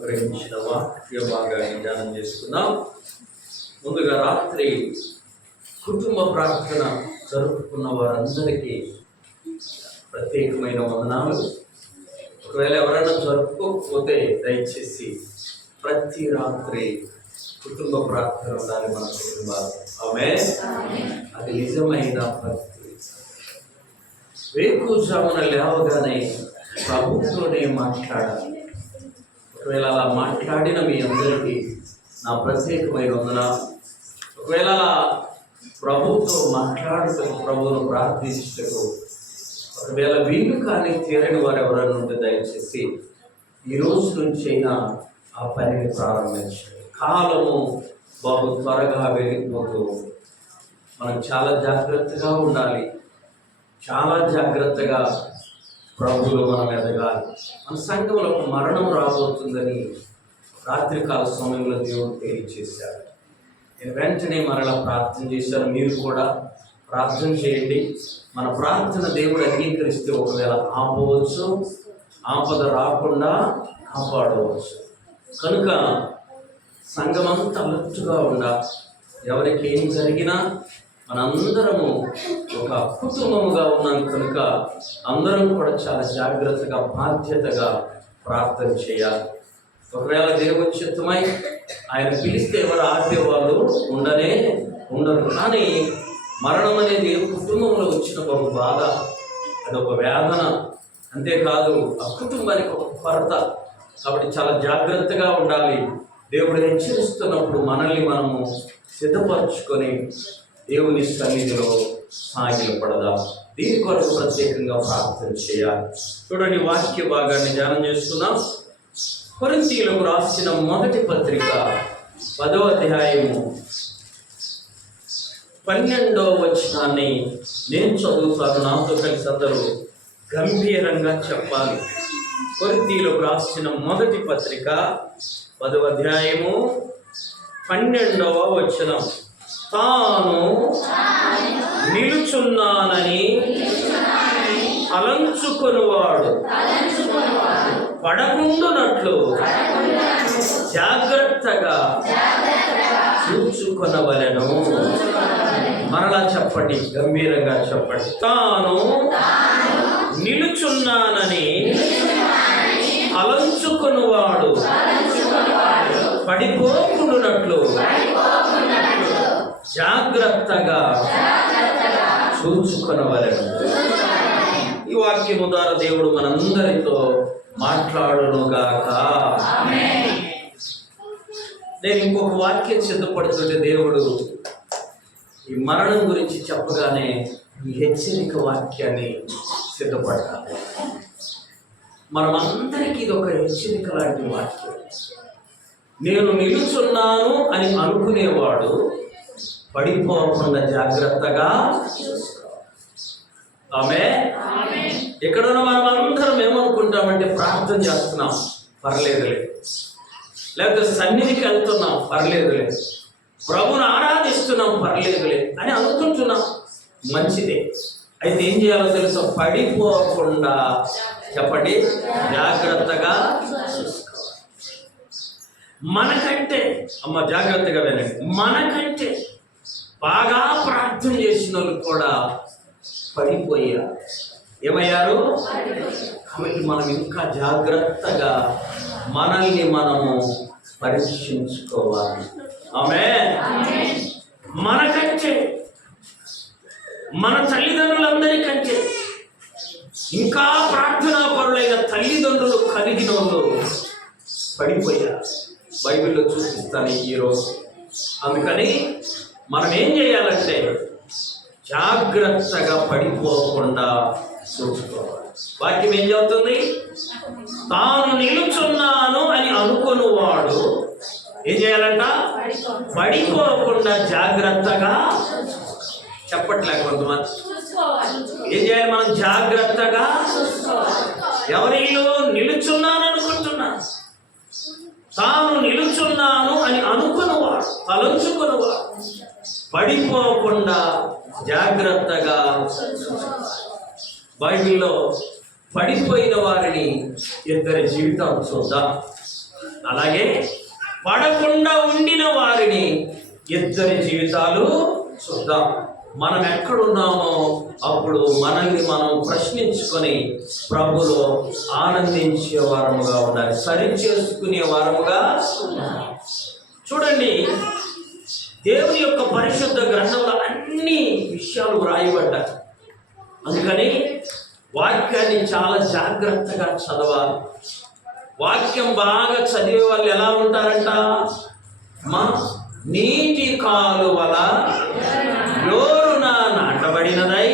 గ్రహించిన వాక్య భాగాన్ని ధ్యానం చేసుకున్నాం. ముందుగా రాత్రి కుటుంబ ప్రార్థన జరుపుకున్న వారందరికీ ప్రత్యేకమైన వందనాలు. ఒకవేళ ఎవరైనా జరుపుకోకపోతే దయచేసి ప్రతి రాత్రి కుటుంబ ప్రార్థన ఉండాలి మన కుటుంబాలు. ఆమేన్. అది నిజమైన భక్తి. వేకువజామున లేవగానే ప్రభుత్వనే మాట్లాడాలి. ఒకవేళ అలా మాట్లాడిన మీ అందరికీ నా ప్రత్యేకమైన వందనాలు. ఒకవేళ ప్రభుతో మాట్లాడుటకు, ప్రభువును ప్రార్థించుటకు ఒకవేళ వీలు కానీ తీరని వారు ఎవరైనా ఉంటే దయచేసి ఈ రోజు నుంచి అయినా ఆ పనిని ప్రారంభించండి. కాలము బహు త్వరగా వెళ్ళిపోతూ మనం చాలా జాగ్రత్తగా ఉండాలి. చాలా జాగ్రత్తగా ప్రభువులో మనం ఎదగాలి. మన సంఘంలో ఒక మరణం రాబోతుందని రాత్రికాల సమయంలో దేవుడు తెలియజేశారు. నేను వెంటనే మరలా ప్రార్థన చేశాను. మీరు కూడా ప్రార్థన చేయండి. మన ప్రార్థన దేవుడు అంగీకరిస్తే ఒకవేళ ఆపవచ్చు, ఆపద రాకుండా కాపాడవచ్చు. కనుక సంఘమంతా అలర్ట్గా ఉండాలి. ఎవరికి ఏం జరిగినా మనందరము ఒక కుటుంబముగా ఉన్నాం కనుక అందరం కూడా చాలా జాగ్రత్తగా, బాధ్యతగా ప్రార్థన చేయాలి. ఒకవేళ దేవుని చిత్తమై ఆయన పిలిస్తే ఎవరు ఆపేవాళ్ళు ఉండరు. కానీ మరణం అనేది కుటుంబంలో వచ్చిన ఒక బాధ, అదొక వేదన. అంతేకాదు ఆ కుటుంబానికి ఒక కొరత. కాబట్టి చాలా జాగ్రత్తగా ఉండాలి. దేవుడు హెచ్చరిస్తున్నప్పుడు మనల్ని మనము సిద్ధపరచుకొని దేవుని సన్నిధిలో సాగిలపడదాం. దీని కొరకు ప్రత్యేకంగా ప్రార్థన చేయాలి. చూడండి, వాక్య భాగాన్ని ధ్యానం చేసుకున్నాం. కొరింథీయులకు రాసిన మొదటి పత్రిక 10వ అధ్యాయము 12వ వచనాన్ని నేను చదువుతాను. నాతో కలిసి అందరూ గంభీరంగా చెప్పాలి. కొరింథీయులకు రాసిన మొదటి పత్రిక 10వ అధ్యాయము 12వ వచనం. తాను నిలుచున్నానని అలంచుకొనువాడు పడకుండునట్లు జాగ్రత్తగా చూచుకొనవలెను. మరలా చెప్పండి, గంభీరంగా చెప్పండి. తాను నిలుచున్నానని అలంచుకొనువాడు పడిపోకుండునట్లు జాగ్రత్తగా చూచుకొనవలెను. ఈ వాక్యము ద్వారా దేవుడు మనందరితో మాట్లాడునుగాక. నేను ఇంకొక వాక్యం సిద్ధపడుతుంటే దేవుడు ఈ మరణం గురించి చెప్పగానే ఈ హెచ్చరిక వాక్యాన్ని సిద్ధపడతాను. మనమందరికీ ఇది ఒక హెచ్చరిక లాంటి వాక్యం. నేను నిలుచున్నాను అని అనుకునేవాడు పడిపోకుండా జాగ్రత్తగా ఆమేన్. ఇక్కడ మనం అందరం ఏమనుకుంటామంటే ప్రార్థన చేస్తున్నాం, పర్లేదులే. లేకపోతే సన్నిధికి వెళ్తున్నాం, పర్లేదులే. ప్రభుని ఆరాధిస్తున్నాం, పర్లేదులే అని అనుకుంటున్నాం. మంచిదే. అయితే ఏం చేయాలో తెలుసా? పడిపోకుండా చెప్పండి, జాగ్రత్తగా మనకంటే జాగ్రత్తగా వినండి, మనకంటే బాగా ప్రార్థన చేసిన వాళ్ళు కూడా పడిపోయారు. ఏమయ్యారు? కాబట్టి మనం ఇంకా జాగ్రత్తగా మనల్ని మనము పరీక్షించుకోవాలి. ఆమేన్. మనకంటే, మన తల్లిదండ్రులందరికంటే ఇంకా ప్రార్థనా పరులైన తల్లిదండ్రులు కలిగిన వాళ్ళు పడిపోయారు. బైబిల్లో చూపిస్తాను ఈరోజు. అందుకని మనం ఏం చేయాలంటే జాగ్రత్తగా పడిపోకుండా చూసుకోవాలి. వాక్యం ఏం చెబుతుంది? తాను నిలుచున్నాను అని అనుకునేవాడు ఏం చేయాలంట? పడిపోకుండా జాగ్రత్తగా. చెప్పట్లేక కొంతమంది ఏం చేయాలి? మనం జాగ్రత్తగా. ఎవరిలో నిలుచున్నాను అనుకుంటున్నా? తాను నిలుచున్నాను అని అనుకునేవాడు, తలంచుకునేవాడు పడిపోకుండా జాగ్రత్తగా. బైబిల్లో పడిపోయిన వారిని ఇద్దరి జీవితాలు చూద్దాం. అలాగే పడకుండా ఉండిన వారిని ఇద్దరి జీవితాలు చూద్దాం. మనం ఎక్కడున్నామో అప్పుడు మనల్ని మనం ప్రశ్నించుకొని ప్రభులో ఆనందించే వారముగా ఉండాలి, సరి చేసుకునే వారముగా. చూడండి, దేవుని యొక్క పరిశుద్ధ గ్రంథంలో అన్ని విషయాలు వ్రాయబడ్డాయి. అందుకని వాక్యాన్ని చాలా జాగ్రత్తగా చదవాలి. వాక్యం బాగా చదివే వాళ్ళు ఎలా ఉంటారంట? మా నీటి కాలువల యోరున నాటబడినదై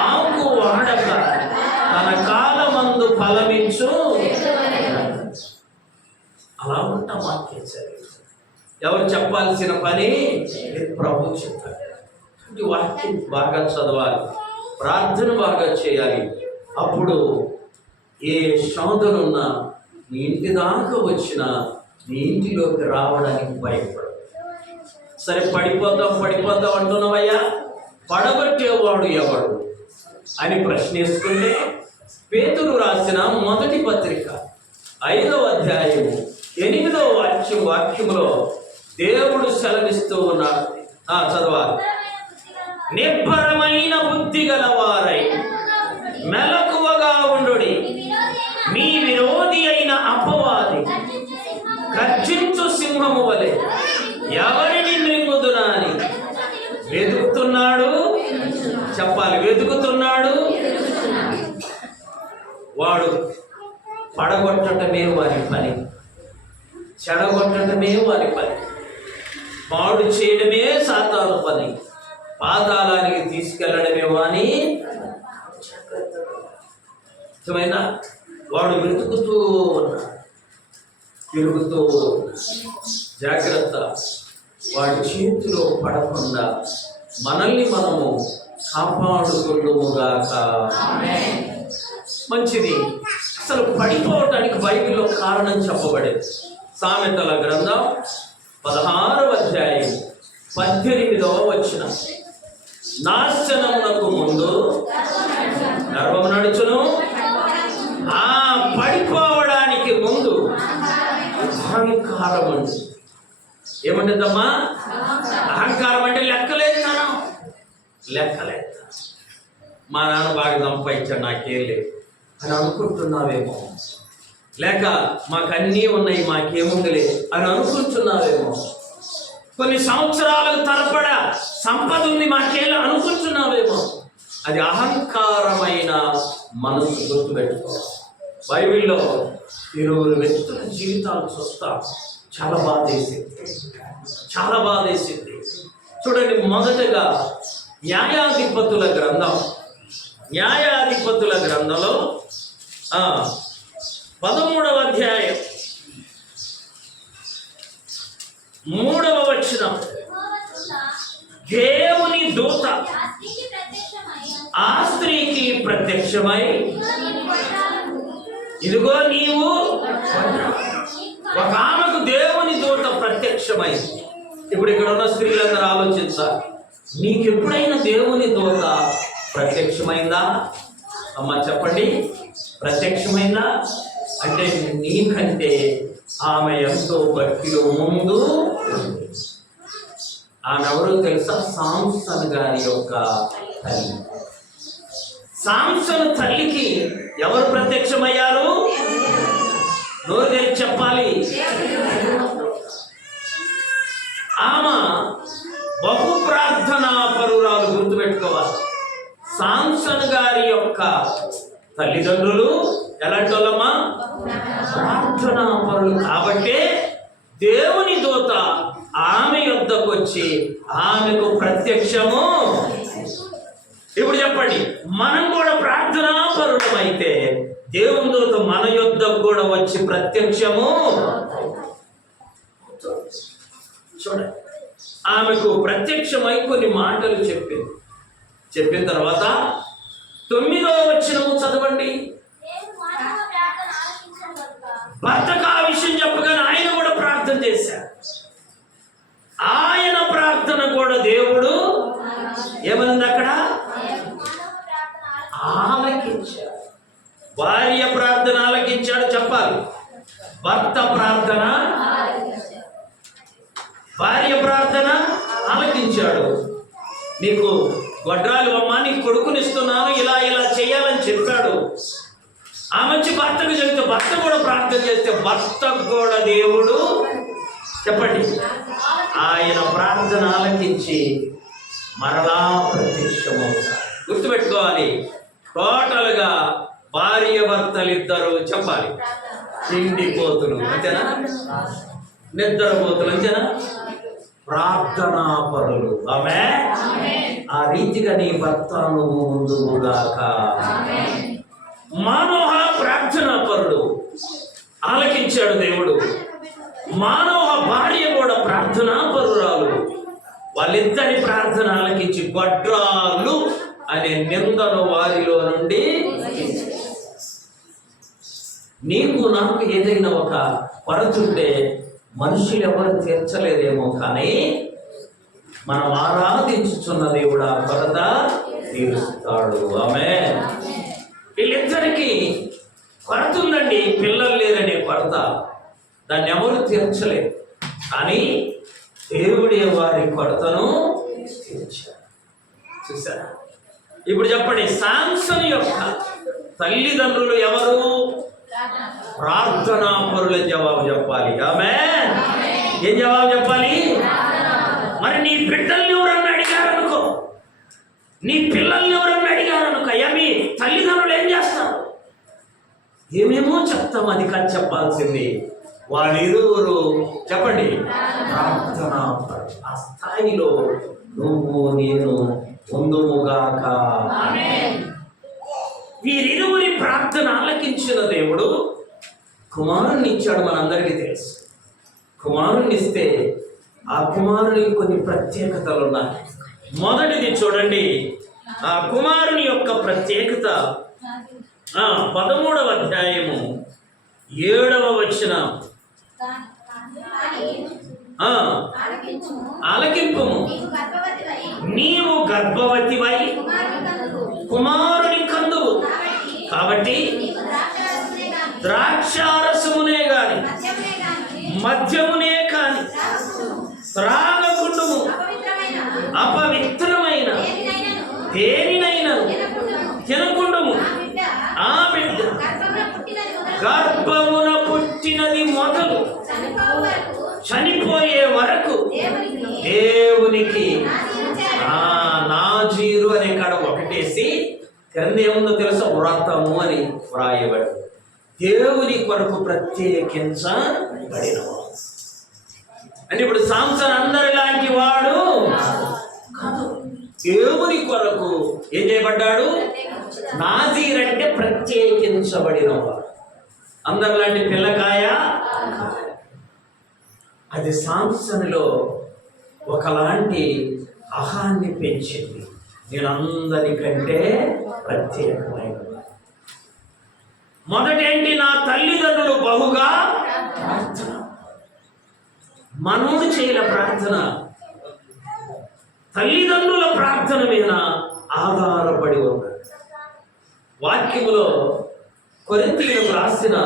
ఆకు వాడక తన కాలమందు ఫలమించు. అలా ఉంటాం వాక్యం చదివి. ఎవరు చెప్పాల్సిన పని ప్రభు చెప్పారు. వాక్యం బాగా చదవాలి, ప్రార్థన బాగా చేయాలి. అప్పుడు ఏ శోధనున్నా నీ ఇంటి దాకా వచ్చినా నీ ఇంటిలోకి రావడానికి భయపడు. సరే, పడిపోతాం అంటున్నావయ్యా, పడగొట్టేవాడు ఎవడు అని ప్రశ్నిస్తుంటే పేతురు రాసిన మొదటి పత్రిక 5వ అధ్యాయము 8వ వాక్యములో దేవుడు సెలవిస్తూ ఉన్నాడు. చదవాలి. నిబ్బరమైన బుద్ధి గలవారై మెలకువగా ఉండుడి, మీ విరోధి అయిన అపవాది గర్జించు సింహము వలె ఎవరిని మృంగుదునా అని వెతుకుతున్నాడు. చెప్పాలి, వెతుకుతున్నాడు. వాడు పడగొట్టటమే వారి పని, చెడగొట్టడమే వారి పని, పాడు చేయడమే సాతాను పని, పాతాళానికి తీసుకెళ్లడమే వాని. నిజమైన వాడు వెతుకుతూ ఉన్నాడు, తిరుగుతూ. జాగ్రత్త, వాడి చేతిలో పడకుండా మనల్ని మనము కాపాడుకుందుముగాక. మంచిది. అసలు పడిపోవటానికి బైబిల్లో కారణం చెప్పబడేది. సామెతల గ్రంథం 16వ అధ్యాయం 18వ వచనం. నాశనమునకు ముందు గర్వము నడుచును, పడిపోవడానికి ముందు అహంకారం అండి. ఏమంటుందమ్మా? అహంకారం అంటే లెక్కలేస్తాను. మా నాన్న బాగా సంపాదించాడు, నాకేం లేదు అని అనుకుంటున్నావేమో. లేక మాకన్నీ ఉన్నాయి, మాకేముండలే అని అనుకుంటున్నావేమో. కొన్ని సంవత్సరాలకు తరపడ సంపద ఉంది, మాకేలా అనుకుంటున్నావేమో. అది అహంకారమైన మనసు. గుర్తుపెట్టుకోవాలి. బైబిల్లో 20 వ్యక్తుల జీవితాలు చూస్తా, చాలా బాధేసింది. చూడండి, మొదటగా న్యాయాధిపతుల గ్రంథంలో 13వ అధ్యాయం 3వ వచనం. దేవుని దూత ఆ స్త్రీకి ప్రత్యక్షమై, ఇదిగో నీవు. ఒక ఆమెకు దేవుని దూత ప్రత్యక్షమై. ఇప్పుడు ఇక్కడ ఉన్న స్త్రీలందరూ ఆలోచించాలి, నీకు ఎప్పుడైనా దేవుని దూత ప్రత్యక్షమైందా? అమ్మ చెప్పండి, ప్రత్యక్షమైందా? అంటే నీకంటే ఆమె ఎంతో భక్తిలో ముందు. ఆమె ఎవరో తెలుసా? సాంసన్ గారి యొక్క తల్లి. సాంసన్ తల్లికి ఎవరు ప్రత్యక్షమయ్యారు? నోరు తెరిచి చెప్పాలి. ఆమె బహు ప్రార్థనా పరురాలు. గుర్తుపెట్టుకోవాలి. సాంసన్ గారి యొక్క తల్లిదండ్రులు ఎలాంటి వాళ్ళమ్మా? ప్రార్థనా పరులు. కాబట్టి దేవుని దూత ఆమె యొద్దకు వచ్చి ఆమెకు ప్రత్యక్షము. ఇప్పుడు చెప్పండి, మనం కూడా ప్రార్థనా పరులం అయితే దేవుని దూత మన యొద్దకు కూడా వచ్చి ప్రత్యక్షము. చూడండి, ఆమెకు ప్రత్యక్షమై కొన్ని మాటలు చెప్పిన తర్వాత 9వ వచనము చదవండి. భర్తకు ఆ విషయం చెప్పగానే ఆయన కూడా ప్రార్థన చేశారు. ఆయన ప్రార్థన కూడా దేవుడు ఏమనుంది అక్కడ? ఆలకించాడు. భార్య ప్రార్థన ఆలకించాడు చెప్పాలి. భర్త ప్రార్థన ప్రార్థన ఆలకించాడు. నీకు గొడ్రాలు అమ్మ, నీ కొడుకునిస్తున్నాను, ఇలా ఇలా చేయాలని చెప్పాడు. ఆ మంచి భర్తకు చెబితే భర్త కూడా ప్రార్థన చేస్తే భర్తకు కూడా దేవుడు చెప్పండి ఆయన ప్రార్థన ఆలకించి మరలా ప్రత్యక్షమవుతాడు. గుర్తుపెట్టుకోవాలి, టోటల్గా భార్య భర్తలిద్దరూ చెప్పాలి తిండిపోతులు అంతేనా, నిద్రపోతులు అంతేనా, ప్రార్థనా పరులు. ఆమె ఆ రీతిగా నీ భర్త నువ్వు ముందుగాక. మానోహ ప్రార్థనా పరుడు ఆలకించాడు దేవుడు. మానోహ భార్య కూడా ప్రార్థనా పరురాలు. వాళ్ళిద్దరి ప్రార్థన ఆలకించి గొడ్రాలు అనే నిందను వారిలో నుండి, నీకు నాకు ఏదైనా ఒక కొరతుంటే మనుషులు ఎవరు తీర్చలేదేమో, కానీ మనం ఆరాధించుచున్న దేవుడు ఆ కొరత తీరుస్తాడు. ఆమేన్. వీళ్ళిద్దరికీ కొరత ఉందండి, పిల్లలు లేరనే కొరత. దాన్ని ఎవరు తీర్చలేరు, కానీ దేవుడే వారి కొరతను తీర్చాడు. చూసారా? ఇప్పుడు చెప్పండి, సాంసన్ యొక్క తల్లిదండ్రులు ఎవరు? ప్రార్థనా పరుల జవాబు చెప్పాలి. ఆమేన్. ఏం జవాబు చెప్పాలి? మరి నీ బిడ్డల్ని ఎవరన్నా అడిగారనుకో, నీ పిల్లల్ని ఎవరన్నా అడిగారనుకో, అయ్యా మీ తల్లిదండ్రులు ఏం చేస్తారు? ఏమేమో చెప్తాం, అది కాదు చెప్పాల్సింది. వాళ్ళిరువురు చెప్పండి ప్రార్థనా పరులు. ఆ స్థాయిలో నువ్వు నేను ఉందుముగాక. వీరిరువురి ప్రార్థన ఆలకించిన దేవుడు కుమారుణ్ణి ఇచ్చాడు. మనందరికీ తెలుసు, కుమారుణ్ణి ఇస్తే ఆ కుమారుని కొన్ని ప్రత్యేకతలు ఉన్నాయి. మొదటిది చూడండి, ఆ కుమారుని యొక్క ప్రత్యేకత 13వ అధ్యాయము 7వ వచనం. ఆలకింపుము, నీవు గర్భవతివై కుమారుని కందువు, కాబట్టి ద్రాక్షారసమునే గాని మద్యమునే కాని త్రాగకుండుము, అపవిత్రమైన దేనినైనా తినకుండుము. ఆ బిడ్డ గర్భమున పుట్టినది మొదలు చనిపోయే వరకు దేవునికి నాజీరు అనే కాడ ఒకటేసి క్రింద ఏముందో తెలుసా? వ్రతము అని వ్రాయబడి దేవుని కొరకు ప్రత్యేకించబడినవాడు. అంటే ఇప్పుడు సాంసన్ అందరిలాంటి వాడు కాదు, దేవుని కొరకు ఏం చేయబడ్డాడు? నాజీర్ అంటే ప్రత్యేకించబడినవాడు. అందరిలాంటి పిల్లకాయ అది సాంసన్లో ఒకలాంటి అహాన్ని పెంచింది. నేను అందరికంటే ప్రత్యేకమైన. మొదటేంటి? నా తల్లిదండ్రులు బహుగా ప్రార్థన. మనోడు చేయల ప్రార్థన తల్లిదండ్రుల ప్రార్థన మీద ఆధారపడి ఉన్నాడు. వాక్యములో కొరింథీయులకు రాసిన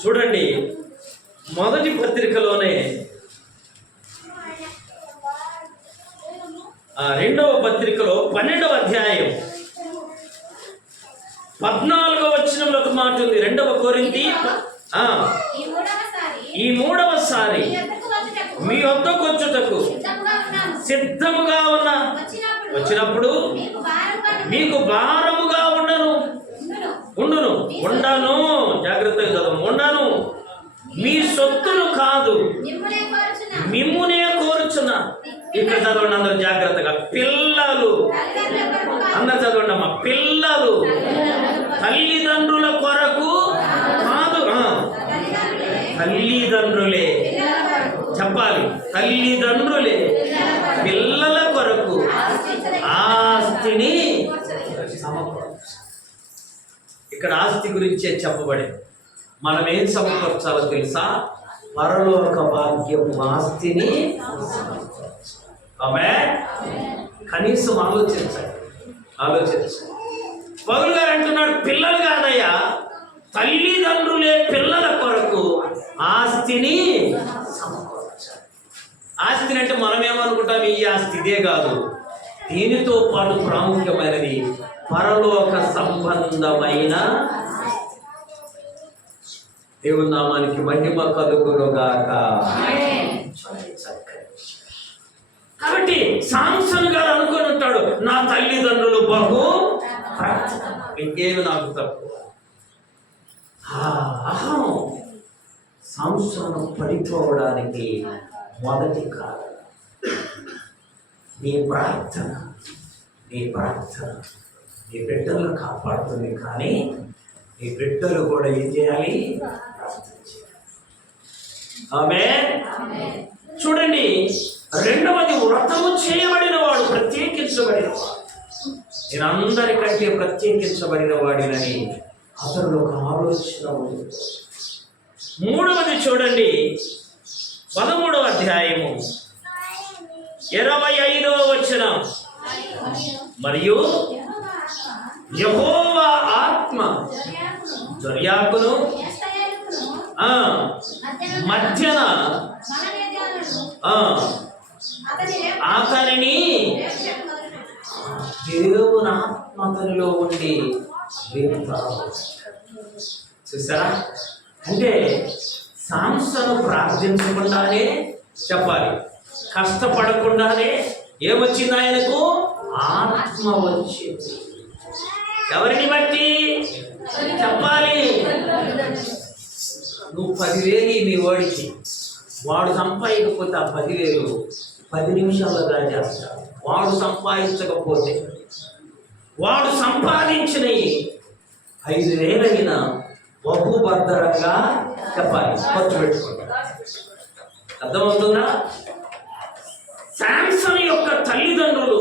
చూడండి, మొదటి పత్రికలోనే 2వ పత్రికలో 12వ అధ్యాయం 14వ వచనంలో ఒక మాట ఉంది. 2వ కొరింథీ ఈ మూడవసారి మీ వద్దకు వచ్చుటకు సిద్ధముగా ఉన్నా, వచ్చినప్పుడు మీకు భారముగా ఉండను. జాగ్రత్తగా చదువు. ఉండను, మీ సొత్తులు కాదు, మిమ్మునే కోరుచున్నా. ఇక్కడ చదవండి అందరూ జాగ్రత్తగా. పిల్లలు, అందరు చదవండి అమ్మా. పిల్లలు తల్లిదండ్రుల కొరకు కాదు, తల్లిదండ్రులే చెప్పాలి. తల్లిదండ్రులే పిల్లల కొరకు ఆస్తిని సమకూర్చాలి. ఇక్కడ ఆస్తి గురించే చెప్పబడింది. మనం ఏం సమకూర్చాలో తెలుసా? పరలోక భాగ్యము ఆస్తిని. ఆమేన్. కనీసం ఆలోచించండి. పౌలు గారు అంటున్నాడు, పిల్లలు కాదయ్యా, తల్లిదండ్రులే పిల్లల కొరకు ఆస్తిని సమకూర్చాలి. ఆస్తిని అంటే మనమేమనుకుంటాం, ఈ ఆస్తి ఇదే కాదు, దీనితో పాటు ప్రాముఖ్యమైనది పరలోక సంబంధమైన. దేవుని నామానికి మహిమ కలుగునుగాక. కాబట్టి సాంసన్ గారు అనుకొని ఉంటాడు, నా తల్లిదండ్రులు బహు ఇంకేమి నాకు తక్కువ. అహం సాంసను పడిపోవడానికి మొదటి కారణం నీ ప్రార్థన. నీ ప్రార్థన నీ బిడ్డలను కాపాడుతుంది, కానీ నీ బిడ్డలు కూడా ఏం చేయాలి? ప్రార్థన చేయాలి. ఆమేన్. చూడండి, రెండవది వ్రతము చేయబడిన వాడు, ప్రత్యేకించబడిన వాడు. నేను అందరికంటే ప్రత్యేకించబడిన వాడినని అతను ఒక ఆలోచన ఉంది. మూడవది చూడండి, 13వ అధ్యాయము 25వ వచనం. మరియు యెహోవా ఆత్మ దొర్యాకును మధ్యన అతనిని దేవుని ఆత్మ అతనిలో ఉండి చూసారా? అంటే సాంసను ప్రార్థించకుండానే చెప్పాలి, కష్టపడకుండానే ఏమొచ్చింది ఆయనకు? ఆత్మ వచ్చింది. ఎవరిని బట్టి చెప్పాలి? నువ్వు 10,000 మీ వాడికి, వాడు సంపాదించకపోతే ఆ 10,000 10 నిమిషాల్లో దాచేస్తాడు. వాడు సంపాదించకపోతే, వాడు సంపాదించినవి 5,000 అయినా బహుభద్రంగా చెప్పాలి, ఖర్చు పెట్టుకుంటాడు. అర్థమవుతుందా? శాంసన్ యొక్క తల్లిదండ్రులు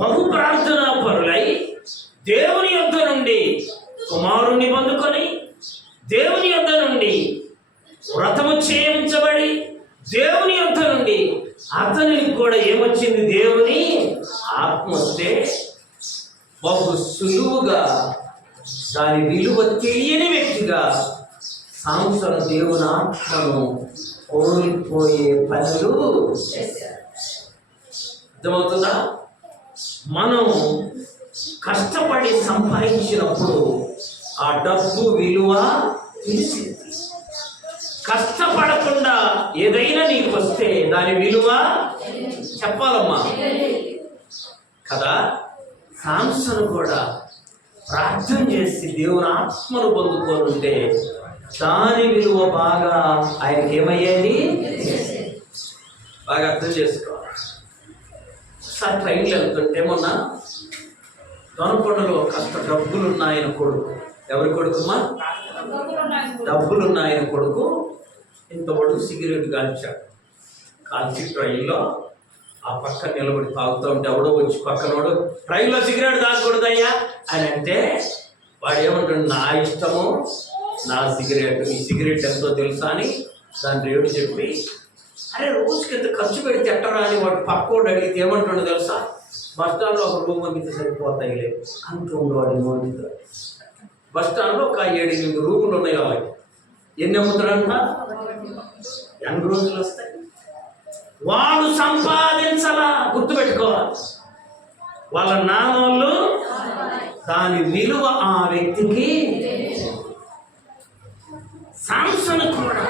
బహు ప్రార్థనా పరులై దేవుని యొద్ద నుండి కుమారుణ్ణి పొందుకొని, దేవుని యొద్ద నుండి వ్రతము చేయించబడి, దేవుని యొద్ద నుండి అతనికి కూడా ఏమొచ్చింది? దేవుని ఆత్మ వస్తే బహు సులువుగా దాని విలువ తెలియని వ్యక్తిగా సాంసను దేవుని ఆత్మను కోల్పోయే పనులు చేశారు. అర్థమవుతుందా? మనం కష్టపడి సంపాదించినప్పుడు ఆ డబ్బు విలువ తెలిసింది. కష్టపడకుండా ఏదైనా నీకు వస్తే దాని విలువ చెప్పాలమ్మా కదా. సాంసను కూడా ప్రార్థన చేసి దేవుని ఆత్మను పొందుకోనుంటే దాని విలువ బాగా ఆయనకి ఏమయ్యేది? బాగా అర్థం చేసుకోవాలి. ఒకసారి ట్రైన్లో వెళ్తుంటే మొన్న దొనకొండలో కాస్త డబ్బులున్నాయన కొడుకు. ఎవరి కొడుకుమా? డబ్బులున్నాయన కొడుకు ఇంతవాడు సిగరెట్ కాల్చాడు. కాల్చి ట్రైన్లో ఆ పక్క నిలబడి తాగుతూ ఉంటే ఎవడో వచ్చి పక్కనోడు, ట్రైన్లో సిగరెట్ తాగకూడదయ్యా అని అంటే వాడు ఏమంటాడు? నా ఇష్టము, నా సిగరెట్, ఈ సిగరెట్ ఎంతో తెలుసా అని దాని రేటు చెప్పి, అరే రోజుకి ఎంత ఖర్చు పెడితే ఎట్టరా అని వాడు పక్కోడు అడిగితే ఏమంటాడు తెలుసా? బస్ స్టాండ్లో ఒక రూమ్ అమ్మితే సరిపోతాయిలే అంటూ ఉండేవాడు. మోడీతో బస్ స్టాండ్లో ఒక 7-8 రూములు ఉన్నాయి. వాళ్ళకి ఎన్ని అమ్ముతాడంట? 8 రోజులు వస్తాయి. వాడు సంపాదించాలా, గుర్తుపెట్టుకోవాలి. వాళ్ళ నాన్నోళ్ళు దాని విలువ ఆ వ్యక్తికి. సాంసను కూడా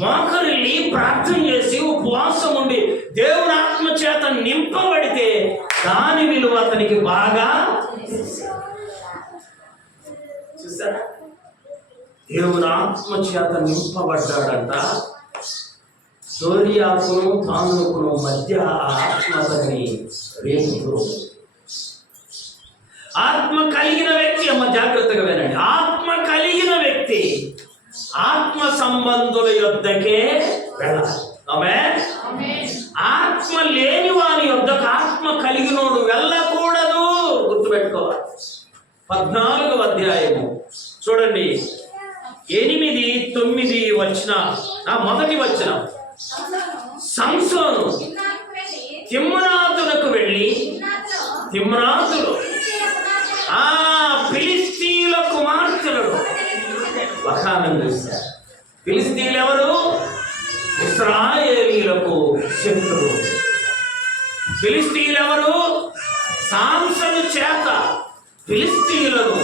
మోకరిల్లి ప్రార్థన చేసి ఉపవాసం ఉండి దేవుని ఆత్మ చేత నింపబడితే దాని విలువ అతనికి బాగా చూసారా? దేవుని ఆత్మ చేత నింపబడ్డాడంట. దొర్యాకును తానుకును మధ్య ఆ ఆత్మ అతని రేపుతూ. ఆత్మ కలిగిన వ్యక్తి, అమ్మ జాగ్రత్తగా వినండి, ఆత్మ కలిగిన వ్యక్తి ఆత్మ సంబంధుల యొద్దకే వెళ్ళాలి. ఆమేన్. ఆత్మ లేని వాని యొద్దకు ఆత్మ కలిగినోడు వెళ్ళకూడదు. గుర్తుపెట్టుకోవాలి. 14వ అధ్యాయము చూడండి, 8-9 వచన. మొదటి వచనం, సంసోను తిమ్నాతులకు వెళ్ళి, తిమ్నాతులు ఫిలిష్తీయుల కుమార్తెలను ఒక ఆమెను చూశాడు. ఫిలిష్తీయులు ఎవరు? ఇశ్రాయేలీయులకు శత్రువు. ఫిలిష్తీయులు ఎవరు? సాంసను చేత ఫిలిష్తీయులను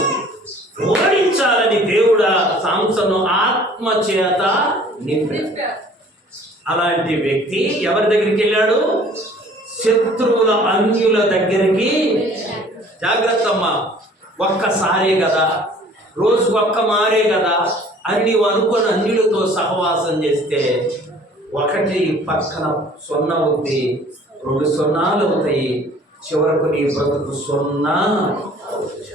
ఓడించాలని దేవుడా సాంసను ఆత్మ చేత నింపాడు. అలాంటి వ్యక్తి ఎవరి దగ్గరికి వెళ్ళాడు? శత్రువుల అన్యుల దగ్గరికి. జాగ్రత్త అమ్మా, ఒక్కసారే కదా, రోజుకొక్క మారే కదా అని నీవు అనుకుని అన్యులతో సహవాసం చేస్తే ఒకటి పక్కన 0 అవుతాయి, 2 సున్నాలు అవుతాయి, చివరకు నీ బ్రతుకు 0 అవుతుంది.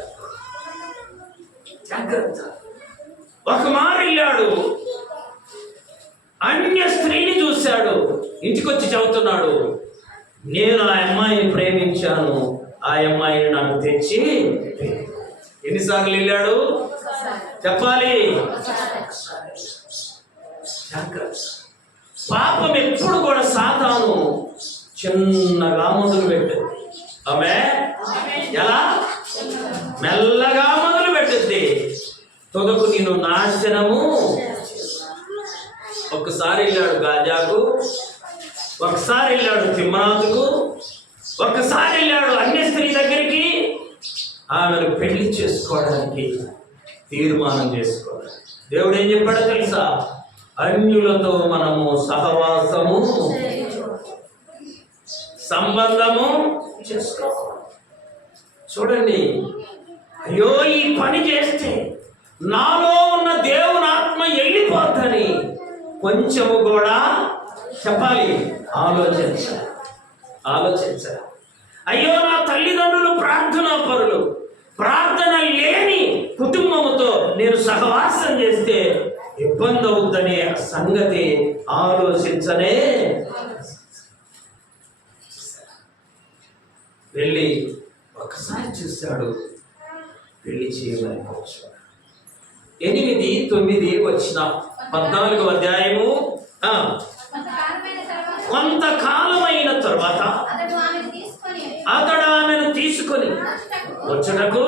జాగ్రత్త. ఒక మారు వెళ్ళాడు, అన్య స్త్రీని చూశాడు, ఇంటికొచ్చి చెబుతున్నాడు, నేను ఆ అమ్మాయిని ప్రేమించాను, ఆ అమ్మాయిని నాకు తెచ్చి. ఎన్నిసార్లు వెళ్ళాడు చెప్పాలి? జాగ్రత్త. పాపం ఎప్పుడు కూడా సాతాను చిన్నగా మొదలు పెట్టింది. ఆమె ఎలా? మెల్లగా మొదలు పెట్టింది. తొదకు నేను నాశనము. ఒక్కసారి వెళ్ళాడు గాజాకు, ఒకసారి వెళ్ళాడు తిమ్నాతుకు, ఒక్కసారి వెళ్ళాడు అన్య స్త్రీ దగ్గరికి. ఆమెను పెళ్లి చేసుకోవడానికి తీర్మానం చేసుకోవాలి. దేవుడు ఏం చెప్పాడో తెలుసా? అన్యులతో మనము సహవాసము సంబంధము చేసుకోవాలి. చూడండి, అయ్యో ఈ పని చేస్తే నాలో ఉన్న దేవుని ఆత్మ వెళ్ళిపోద్దని కొంచెము కూడా చెప్పాలి, ఆలోచించాలి. అయ్యో నా తల్లిదండ్రులు ప్రార్థనా పరులు, ప్రార్థన లేని కుటుంబముతో నేను సహవాసం చేస్తే ఇబ్బంది అవుద్దనే సంగతి ఆలోచించనే వెళ్ళి ఒకసారి చూశాడు, పెళ్లి చేయమని కూర్చున్నాడు. 8, 9 వచ్చిన 14వ అధ్యాయము. కొంతకాలమైన తర్వాత అతడు ఆమెను తీసుకొని వచ్చుటకు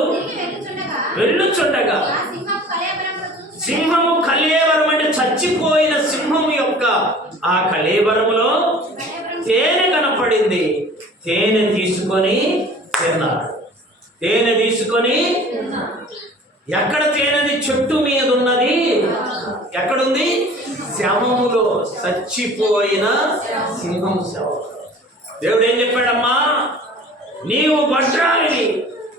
వెళ్ళుచుండగా సింహము కళేబరం, అంటే చచ్చిపోయిన సింహము యొక్క ఆ కళేబరములో తేనె కనపడింది. తేనె తీసుకొని తిన్నాడు. తేనె తీసుకొని, ఎక్కడ తేనెది? చెట్టు మీద ఉన్నది. ఎక్కడుంది? శవములో, చచ్చిపోయిన సింహం శవం. దేవుడు ఏం చెప్పాడమ్మా? నీవు భద్రాలిని,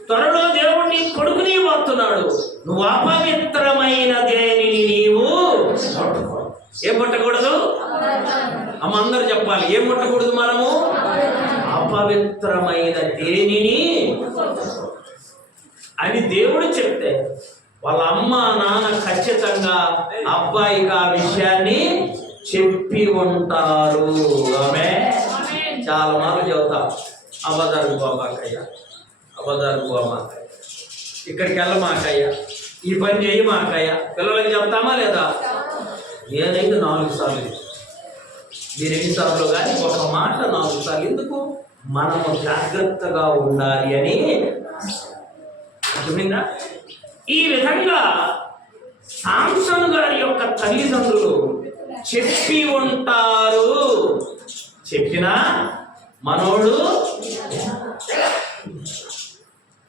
త్వరలో దేవుడిని కొడుకుని పోతున్నాడు, నువ్వు అపవిత్రమైన దేనిని నీవు ఏం ముట్టకూడదు. అమ్మ అందరూ చెప్పాలి, ఏం ముట్టకూడదు మనము? అపవిత్రమైన దేనిని అని దేవుడు చెప్తే వాళ్ళ అమ్మ నాన్న ఖచ్చితంగా అబ్బాయికి ఆ విషయాన్ని చెప్పి ఉంటారు. ఆమె చాలా మార్లు చెబుతా, అబద్ధానికి పోమాకయ్యా, అబద్ధానికి పోమాకయ్య, ఇక్కడికి వెళ్ళమాకయ్య, ఈ పని చేయి మాకయ్య. పిల్లలకి చెప్తామా లేదా? నేనైతే 4 సార్లు, మీరు ఎన్నిసార్లు కానీ ఒక మాట 4 సార్లు. ఎందుకు? మనము జాగ్రత్తగా ఉండాలి అని. అర్థమైందా? ఈ విధంగా సాంసన్ గారి యొక్క తల్లిదండ్రులు చెప్పి ఉంటారు. చెప్పినా మనోడు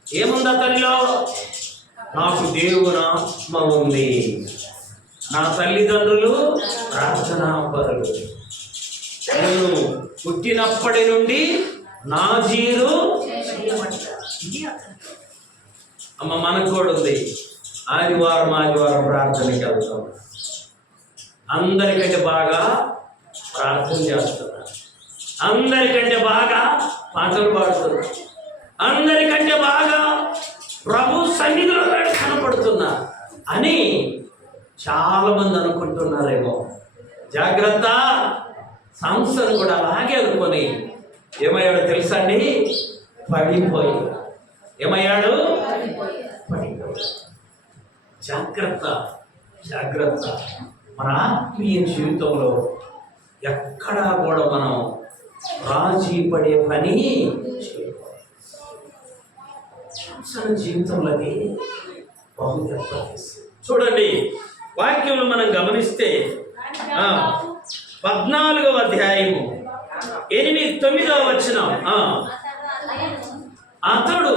ఏముంది అతనిలో? నాకు దేవుని ఆత్మ ఉంది, నా తల్లిదండ్రులు ప్రార్థనా పరులు, నేను పుట్టినప్పటి నుండి నాజీరు. అమ్మ మనకు కూడా ఉంది, ఆదివారం ప్రార్థనకి వెళ్తాం, అందరికంటే బాగా ప్రార్థన చేస్తున్నారు, అందరికంటే బాగా పాటలు పాడుతున్నారు, అందరికంటే బాగా ప్రభు సన్నిధిలో కనపడుతున్నా అని చాలా మంది అనుకుంటున్నారేమో. జాగ్రత్త. సంస్థను కూడా అలాగే అనుకొని ఏమయ్యాడు తెలుసా అండి? పడిపోయి. ఏమయ్యాడు? పడిపోయాడు. జాగ్రత్త, జాగ్రత్త. మన ఆత్మీయ జీవితంలో ఎక్కడా కూడా మనం రాజీ పడే పని జీవితంలోకి బహు దెబ్బతీస్తుంది. చూడండి, వాక్యంలో మనం గమనిస్తే 14వ అధ్యాయము 8-9వ వచనం. అతడు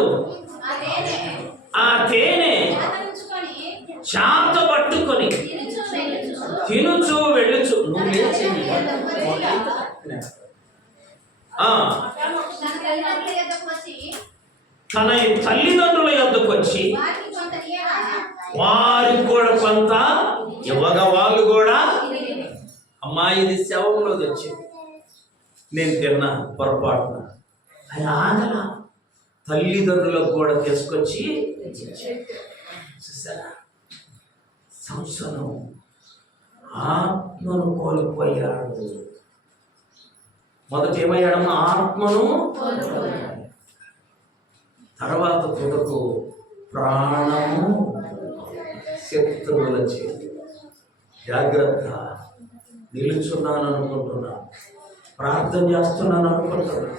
ఆ తేనె చాత పట్టుకొని తినుచు వెళ్ళుచు తన తల్లిదండ్రుల యొద్దకు వచ్చి వారికి కూడా కొంత ఇవ్వగా వాళ్ళు కూడా అమ్మా ఇది శవంలో వచ్చింది, నేను తిన్నా పొరపాటున ఆయన ఆగల, తల్లిదండ్రులకు కూడా తీసుకొచ్చి చూసారా. సంసోను ఆత్మను కోల్పోయాడు. మొదట ఏమయ్యాడమ్మా? ఆత్మను. తర్వాత కొడుకు ప్రాణము శత్రువుల చేతి. జాగ్రత్త. నిలుచున్నాను అనుకుంటున్నా, ప్రార్థన చేస్తున్నాను అనుకుంటున్నా,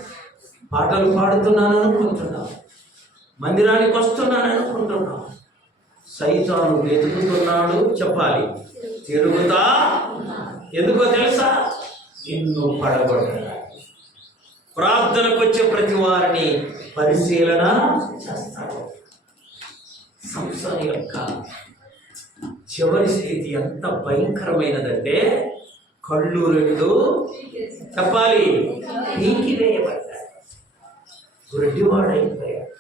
పాటలు పాడుతున్నాను అనుకుంటున్నా, మందిరానికి వస్తున్నాను అనుకుంటున్నా, సైతాను వెతుకుతున్నాడు. చెప్పాలి, తిరుగుతా. ఎందుకో తెలుసా? నిన్ను పడగొట్టాలి. ప్రార్థనకు వచ్చే ప్రతి వారిని పరిశీలన చేస్తాడు. సంసారం యొక్క చివరి స్థితి ఎంత భయంకరమైనదంటే కళ్ళు రెండు చెప్పాలి నీకి వేయబడ్డాడు, గుడ్డివాడైపోయాడు.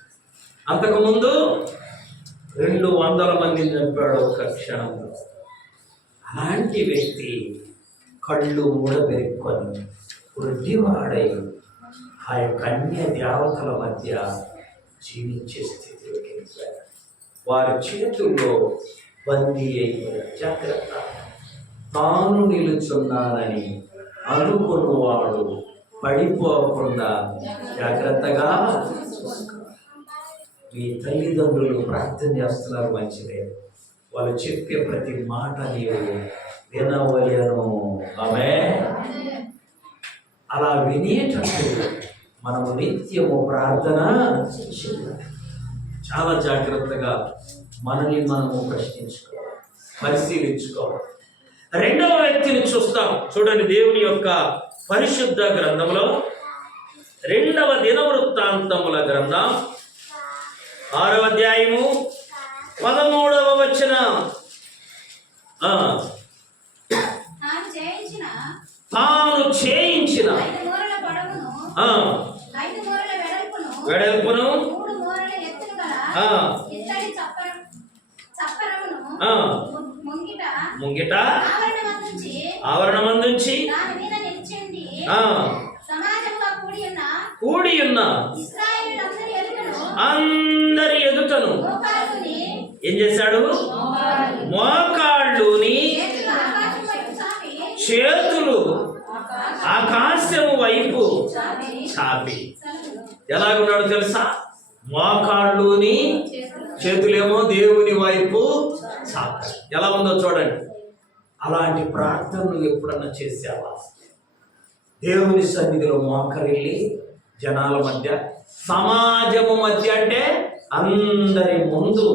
అంతకుముందు 200 మందిని చంపాడు ఒక క్షణంలో. అలాంటి వ్యక్తి కళ్ళు మూడబెరుక్కొని గుడ్డివాడై ఆ యొక్క అన్య దేవతల మధ్య జీవించే స్థితిలోకి వెళ్ళాడు. వారి చేతుల్లో బందీ అయిపోయాడు. జాగ్రత్త. తాను నిలుచున్నానని అనుకున్నవాడు పడిపోకుండా జాగ్రత్తగా మీ తల్లిదండ్రులు ప్రార్థన చేస్తున్నారు, మంచిదే. వాళ్ళు చెప్పే ప్రతి మాట నీవు వినవలేను. ఆమె అలా వినేటట్టు మనము నిత్యము ప్రార్థన చేయాలి. చాలా జాగ్రత్తగా మనల్ని మనము ప్రశ్నించుకోవాలి, పరిశీలించుకోవాలి. రెండవ వ్యక్తిని చూస్తాం. చూడండి, దేవుని యొక్క పరిశుద్ధ గ్రంథంలో 2వ దినవృత్తాంతముల గ్రంథం 6వ అధ్యాయము 13వ వచనం. తాను చేయించిన వెడల్పును ముంగిట ఆవరణమందుంచి కూడి ఉన్న అందరి ఎదుటను ఏం చేశాడు? మోకాళ్ళుని చేతులు ఆకాశము వైపు చాపి. ఎలాగున్నాడు తెలుసా? మోకాళ్ళుని చేతులేమో దేవుని వైపు చాపి. ఎలా ఉందో చూడండి. అలాంటి ప్రార్థనలు ఎప్పుడన్నా చేసావా? దేవుని సన్నిధిలో మోకరిల్లి జనాల మధ్య, సమాజము మధ్య, అంటే అందరి ముందు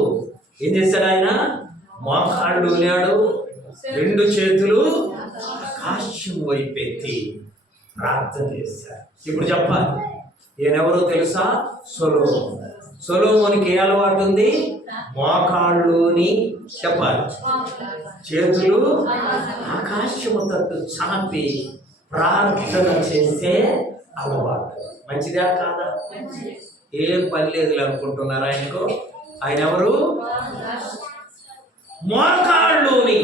ఏం చేశాడు ఆయన? మోకాళ్ళు ఉన్నాడు, 2 చేతులు ఆకాశం వైపెత్తి ప్రార్థన చేశాడు. ఇప్పుడు చెప్పాలి, ఈయనెవరో తెలుసా? సొలొమోను. సొలొమోనుకి ఏ అలవాటు ఉంది? మోకాళ్ళుని చెప్పాలి, చేతులు ఆకాశము తట్టు చాపి ప్రార్థన చేసే అలవాటు. మంచిదా కాదా? ఏం పని లేదు అనుకుంటున్నారు ఆయనకు? ఆయన ఎవరు? మోకాళ్ళుని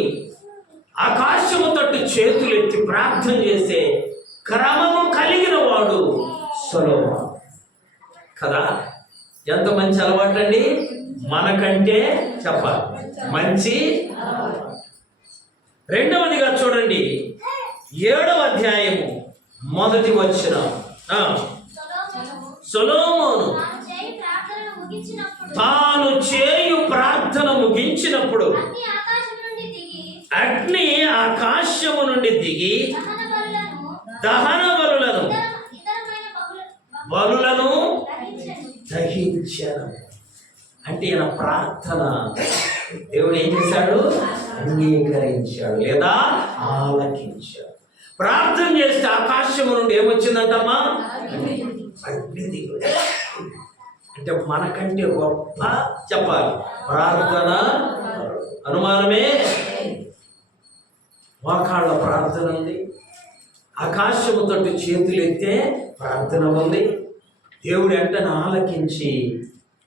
ఆకాశము తట్టు చేతులు ఎత్తి ప్రార్థన చేసే క్రమము కలిగిన వాడు సొలొమోను కదా. ఎంత మంచి అలవాటు అండి! మనకంటే చెప్పాలి మంచి. రెండవదిగా చూడండి, 7వ అధ్యాయము 1వ వచనం. సొలొమోను తాను చేయు ప్రార్థన ముగించినప్పుడు అగ్ని ఆకాశము నుండి దిగి దహన బలులను దహించను. అంటే ఈయన ప్రార్థన దేవుడు ఏం చేశాడు? అంగీకరించాడు లేదా ఆలకించాడు. ప్రార్థన చేస్తే ఆకాశము నుండి ఏమొచ్చిందంటమ్మా? అగ్ని దిగుడు. అంటే మనకంటే గొప్ప చెప్పాలి ప్రార్థన. అనుమానమే. మోకాళ్ళ ప్రార్థన ఉంది, ఆకాశము తోటి చేతులు ఎత్తే ప్రార్థన ఉంది. దేవుడు వెంటనే ఆలకించి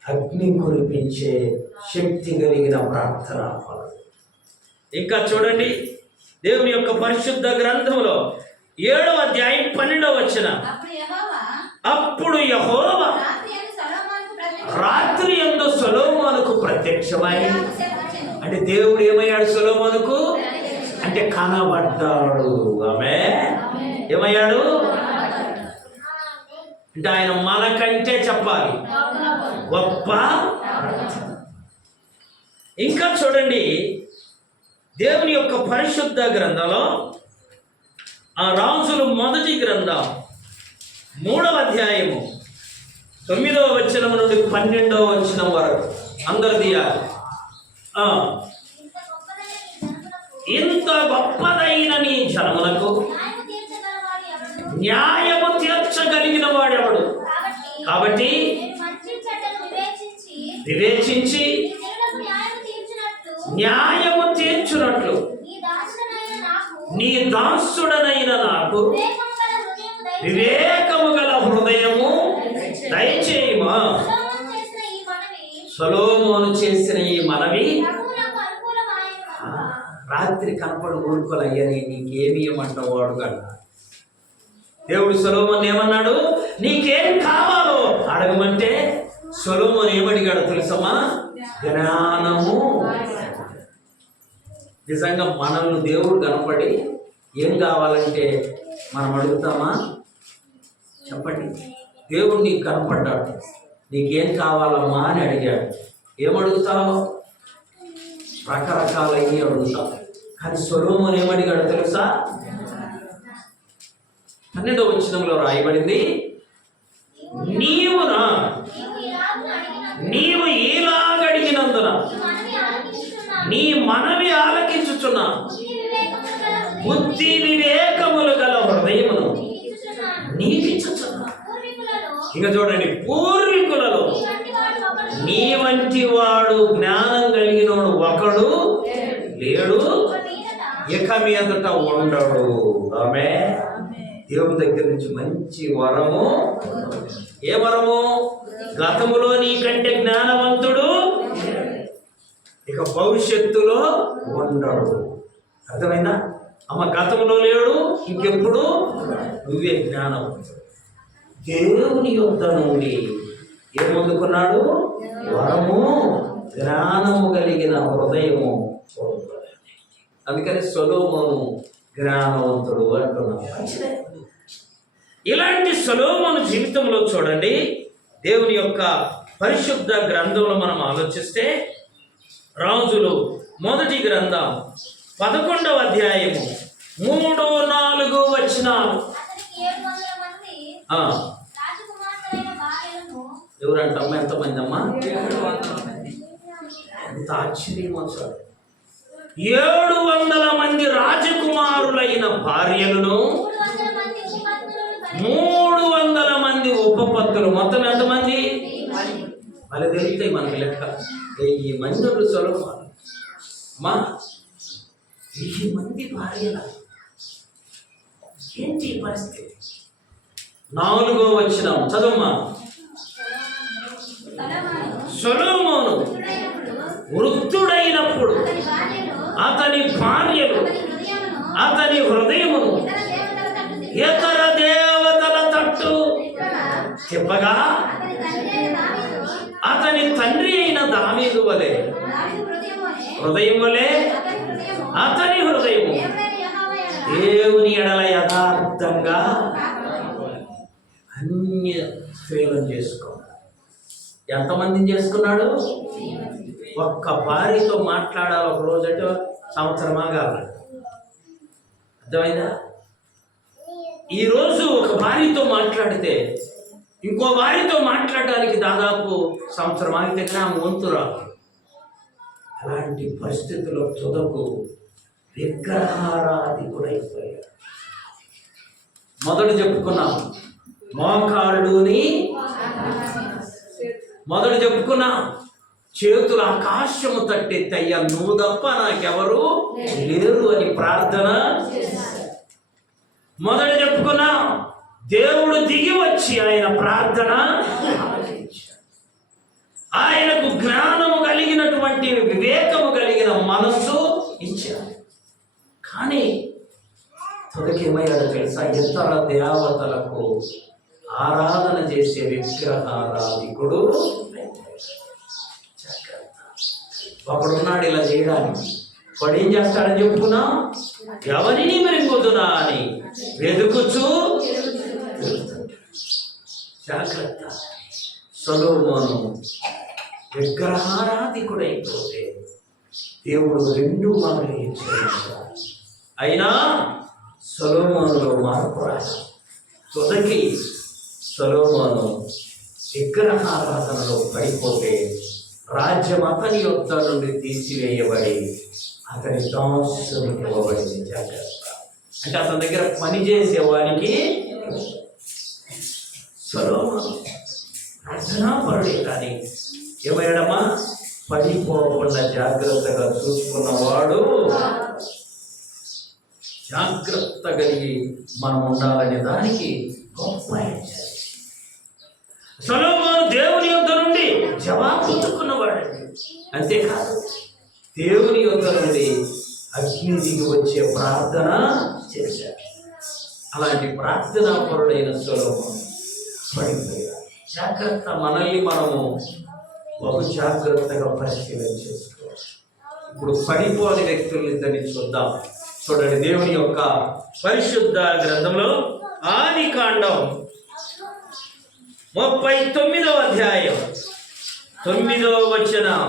అగ్ని కురిపించే శక్తి కలిగిన ప్రార్థన. ఇంకా చూడండి దేవుని యొక్క పరిశుద్ధ గ్రంథంలో 7వ అధ్యాయం 12వ వచనం. అప్పుడు యెహోవా రాత్రి యందు సొలొమోనుకు ప్రత్యక్షమై, అంటే దేవుడు ఏమయ్యాడు సొలొమోనుకు? అంటే కనబడ్డాడు. ఆమె ఏమయ్యాడు అంటే ఆయన మనకంటే చెప్పాలి గొప్ప. ఇంకా చూడండి దేవుని యొక్క పరిశుద్ధ గ్రంథంలో ఆ రాజుల మొదటి గ్రంథం 3వ అధ్యాయము 9వ వచనం నుండి 12వ వచనం వరకు అందరు తీయాలి. ఇంత గొప్పదైన నీ జనములకు న్యాయము తీర్చగలిగిన వాడెవడు? కాబట్టి వివేచించి న్యాయము తీర్చునట్లు నీ దాసుడనైన నాకు వివేకము గల హృదయము దయచేయమా. సొలొమోను చేసిన ఈ మనవి రాత్రి కనపడు ఊరుకోలయ్యని నీకేమి ఇవ్వమంటావు వాడు కన్నా. దేవుడు సొలొమోను ఏమన్నాడు? నీకేం కావాలో అడగమంటే సొలొమోను ఏమడిగాడు తెలుసమ్మా? జ్ఞానము. నిజంగా మనల్ని దేవుడు కనపడి ఏం కావాలంటే మనం అడుగుతామా? చెప్పండి. దేవుడు నీకు కనపడ్డాడు, నీకేం కావాలమ్మా అని అడిగాడు. ఏమడుగుతావు? రకరకాలయ్యి అడుగుతావు. కానీ సొలొమోను ఏమడిగాడు తెలుసా? 12వ వచనంలో రాయబడింది, నీవు ఇలాగడిగినందున నీ మనవి ఆలకించుచున్నా, బుద్ధి వివేకములు గల హృదయమును నీకిచ్చుచున్నా. ఇక చూడండి, పూర్వీకులలో నీ వంటి వాడు జ్ఞానం కలిగినోడు ఒకడు లేడు, ఇక మీదట ఉండడు. ఆమె దేవుని దగ్గర నుంచి మంచి వరము. ఏ వరము? గతములో నీకంటే జ్ఞానవంతుడు ఇక భవిష్యత్తులో ఉండడు. అర్థమైందా అమ్మ? గతంలో లేడు, ఇంకెప్పుడు నువ్వే జ్ఞానవంతుడు. దేవుని యొద్ద నుండి ఏమొందుకున్నాడు? వరము, జ్ఞానము కలిగిన హృదయము. అందుకని సొలొమోను జ్ఞానవంతుడు అంటున్నాడు. ఇలాంటి సొలొమోను జీవితంలో చూడండి, దేవుని యొక్క పరిశుద్ధ గ్రంథంలో మనం ఆలోచిస్తే రాజులు మొదటి గ్రంథం 11వ అధ్యాయము 3-4 వచనాలు. ఎవరంటమ్మా? ఎంతమంది అమ్మా? ఎంత ఆశ్చర్యం వచ్చారు. 700 మంది రాజకుమారులైన భార్యలను, 300 మంది ఉపపత్తులు. మొత్తం ఎంతమంది? మళ్ళీ తెలుస్తాయి మనకి లెక్క. 1000 మంది సొలొమోను. అమ్మా 1000 మంది భార్యల. ఏంటి పరిస్థితి? 4వ వచనం చదువుమా. సొలొమోను వృద్ధుడైనప్పుడు అతని భార్యలు అతని హృదయమును ఇతర దేవతల తట్టు తిప్పగా అతని తండ్రి అయిన దావీదు వలె హృదయం వలె అతని హృదయము దేవుని ఎడల యథార్థంగా అన్య సేవలు చేసుకున్నాడు. ఎంతమందిని చేసుకున్నాడు? ఒక్క భార్యతో మాట్లాడాలి ఒక రోజు అంటే సంవత్సరమా కావాలి. అర్థమైందా? ఈరోజు ఒక భార్యతో మాట్లాడితే ఇంకో భార్యతో మాట్లాడడానికి దాదాపు సంవత్సరం ఆగితే ఆమె వంతు రాదు. అలాంటి పరిస్థితుల్లో తుదకు విగ్రహారాధికుడైపోయాడు. మొదట చెప్పుకున్నాం మోకాళ్ళుని, మొదట చెప్పుకున్నాం చేతులు ఆకాశము తట్టెత్తయ్యా నువ్వు తప్ప నాకెవరు లేరు అని ప్రార్థన. మొదట చెప్పుకున్నాం దేవుడు దిగి వచ్చి ఆయన ప్రార్థన ఆయనకు జ్ఞానము కలిగినటువంటి వివేకము కలిగిన మనస్సు ఇచ్చాడు. కానీ తొలకేమయ్యాడో తెలుసా? ఇతర దేవతలకు ఆరాధన చేసే విగ్రహారాధికుడు ఒకడున్నాడు ఇలా చేయడానికి. వాడు ఏం చేస్తాడని చెప్పుకున్నా? ఎవరిని మరికొద్దునా అని వెతుకుచూ జాగ్రత్త. సొలొమోను విగ్రహారాధికుడైపోతే దేవుడు 2 మార్లు ఇచ్చాడు. అయినా సొలొమోనులో మార్పు రాదు. తుదకి సొలొమోను విగ్రహారాధనలో పడిపోతే రాజ్యం అతని యొద్ద నుండి తీసివేయబడి అతని దాసునికి ఇవ్వబడింది. జాగ్రత్త. అంటే అతని దగ్గర పనిచేసేవానికి సొలొమోను ప్రార్థనాపరుడే, కానీ ఏమయ్యాడమ్మా? పడిపోకుండా జాగ్రత్తగా చూసుకున్నవాడు. జాగ్రత్త కలిగి మనం ఉండాలనే దానికి గొప్ప సొలొమోను దేవుని యొద్ద నుండి జవాబు పొందుకున్నవాడండి. అంతేకాదు దేవుని యొద్ద నుండి అగ్ని దిగి వచ్చే ప్రార్థన చేశాడు. అలాంటి ప్రార్థనా పరుడైన సొలొమోను పడిపోయాడు. జాగ్రత్త. మనల్ని మనము బహు జాగ్రత్తగా పరిశీలన చేసుకోవాలి. ఇప్పుడు పడిపోని వ్యక్తుల్ని ఇద్దరిని చూద్దాం. చూడండి, దేవుని యొక్క పరిశుద్ధ గ్రంథంలో ఆదికాండం 39వ అధ్యాయం 9వ వచనం.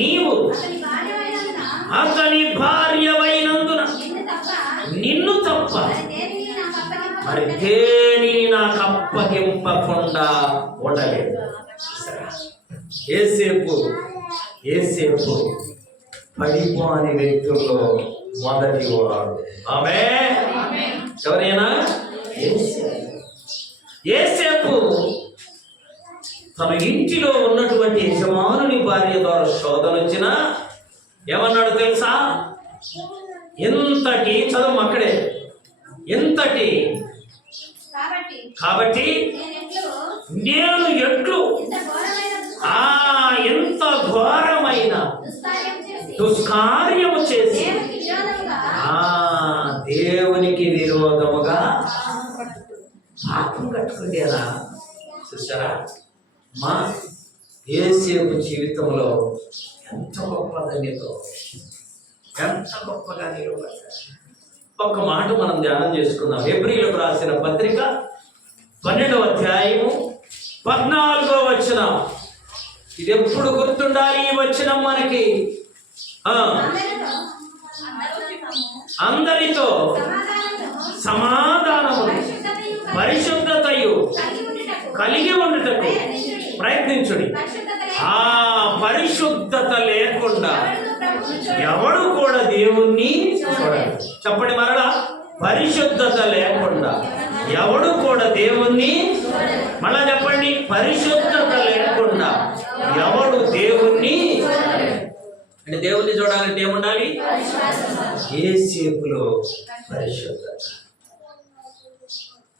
నీవు అతని భార్యవైనందున నిన్ను తప్ప మరి దేనిని నాకు అప్పగింపకుండా ఉండలేదు. ఏసేపు పడిపోని వ్యక్తుల్లో మొదటి వాడు. ఆమేన్. ఎవరైనా ఏసేపు తన ఇంటిలో ఉన్నటువంటి యజమానుని భార్య ద్వారా శోధన వచ్చినా ఏమన్నాడు తెలుసా? ఎంతటి చదువు అక్కడే, ఎంతటి కాబట్టి నేను ఎట్లు ఎంత ఘోరమైన దుష్కార్యము చేసి దేవునికి విరోధముగా పాపం కట్టుకుంటేరా. చూసారా మా యేసేపు జీవితంలో ఎంత గొప్ప ధన్యతో, ఎంత గొప్పగా నిలబడ్డారు. ఒక్క మాట మనం ధ్యానం చేసుకుందాం. హెబ్రీయులకు రాసిన పత్రిక 12వ అధ్యాయము 14వ వచనం. ఇది ఎప్పుడు గుర్తుండాలి ఈ వచనం మనకి. అందరితో సమాధానము పరిశుద్ధతయు కలిగి ఉండుటకు ప్రయత్నించుడి. ఆ పరిశుద్ధత లేకుండా ఎవడు కూడా దేవుణ్ణి చూడడు. చెప్పండి మరలా, పరిశుద్ధత లేకుండా ఎవడు కూడా దేవుణ్ణి, మళ్ళా చెప్పండి, పరిశుద్ధత లేకుండా ఎవడు దేవుణ్ణి. అంటే దేవుణ్ణి చూడాలంటే ఏముండాలి? యేసేపులో పరిశుద్ధత.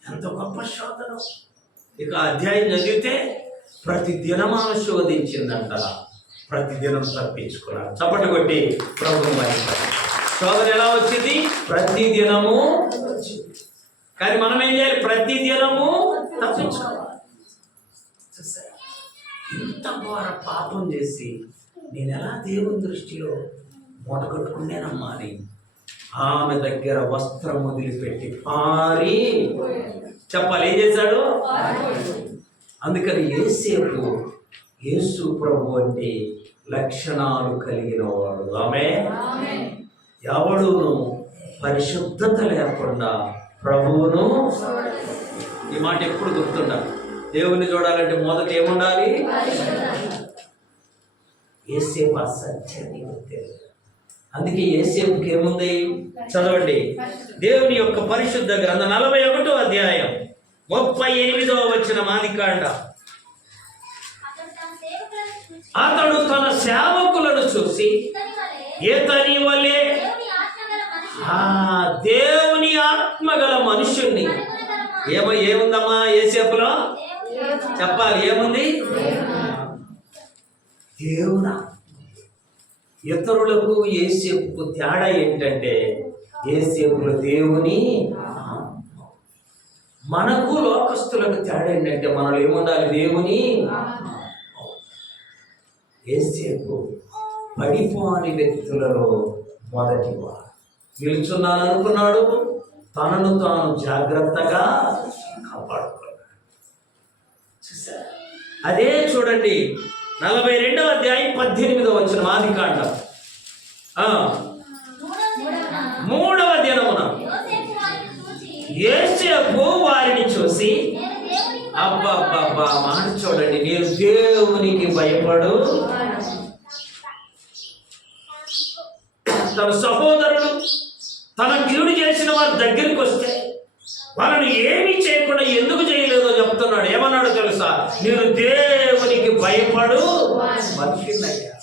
ఎంత గొప్ప శోధన. ఇక అధ్యాయం చదివితే ప్రతి దినమాన శోధించిందంట, ప్రతి దినం తప్పించుకున్నాడు. చప్పట్లు కొట్టి ప్రభువు మహిమ. శోధన ఎలా వచ్చింది? ప్రతి దినము వచ్చింది. కానీ మనం ఏం చేయాలి? ప్రతి దినము తప్పించుకోవాలి. ఇంత ఘోర పాపం చేసి నేను ఎలా దేవుని దృష్టిలో మూట కట్టుకున్నానమ్మా అని ఆమె దగ్గర వస్త్రం వదిలిపెట్టి పారి చెప్పాలి. ఏం చేశాడు? అందుకని యేసేపు యేసు ప్రభు అంటే లక్షణాలు కలిగిన వాడు. ఆమె ఎవడును పరిశుద్ధత లేకుండా ప్రభువును. ఈ మాట ఎప్పుడు గుర్తుండాలి. దేవుణ్ణి చూడాలంటే మొదట ఏముండాలి? యేసేపు అసత్యాన్ని తెలియదు. అందుకే యేసేపుకి ఏముంది? చదవండి దేవుని యొక్క పరిశుద్ధ గ్రంథం 41వ అధ్యాయం 38వ వచనం ఆదికాండ. అతడు తన సేవకులను చూసి ఇతని వలె దేవుని ఆత్మగల మనుష్యుణ్ణి ఏముందమ్మా యేసేపులో? చెప్పాలి, ఏముంది? దేవుడా. ఇతరులకు యేసేపుకు తేడా ఏంటంటే యేసేపులో దేవుని, మనకు లోకస్తులకు తేడా ఏంటంటే మనలో ఏముండాలి? దేవుని. యేసేపు పడిపోని వ్యక్తులలో మొదటివాడు. నిలుచున్నాను అనుకున్నాడు, తనను తాను జాగ్రత్తగా కాపాడుకున్నాడు. చూసారా? అదే చూడండి 42వ అధ్యాయం 18వ వచనం ఆదికాండం. 3వ దినమున యేసేపు వారిని చూసి, అబ్బబ్బబ్బా మాట చూడండి, నేను దేవునికి భయపడు. తన సహోదరుడు తన కీడు చేసిన వారి దగ్గరికి వస్తే వాళ్ళని ఏమీ చేయకుండా ఎందుకు చేయలేదో చెప్తున్నాడు. ఏమన్నాడో తెలుసా? నేను దేవునికి భయపడు మనుషున్నయ్యా.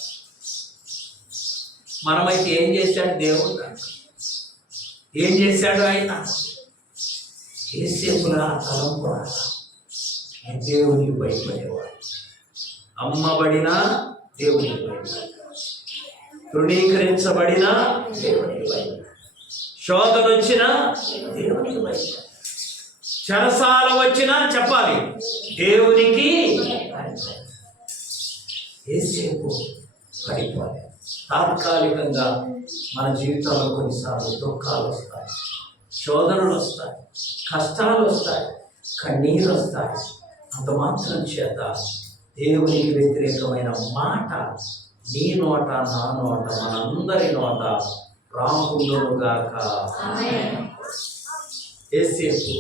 మనమైతే ఏం చేశాడు దేవుడు? ఏం చేశాడు ఆయన? యేసేపులా తలంపు దేవునికి భయపడేవాడు. అమ్మబడినా దేవునికి భయపడేవాడు, తృణీకరించబడినా దేవునికి భయపడేవాడు, శోధన వచ్చినా దేవునికి భయపడేవాడు, చెరసాల వచ్చినా చెప్పాలి దేవునికి. యేసేపు పడిపోలేదు. తాత్కాలికంగా మన జీవితంలో కొన్నిసార్లు దుఃఖాలు వస్తాయి, శోధనలు వస్తాయి, కష్టాలు వస్తాయి, కన్నీరు వస్తాయి. అంత మాత్రం చేత దేవునికి వ్యతిరేకమైన మాట నీ నోట, నా నోట, మనందరి నోట రాకుండుగాక. యేసేపు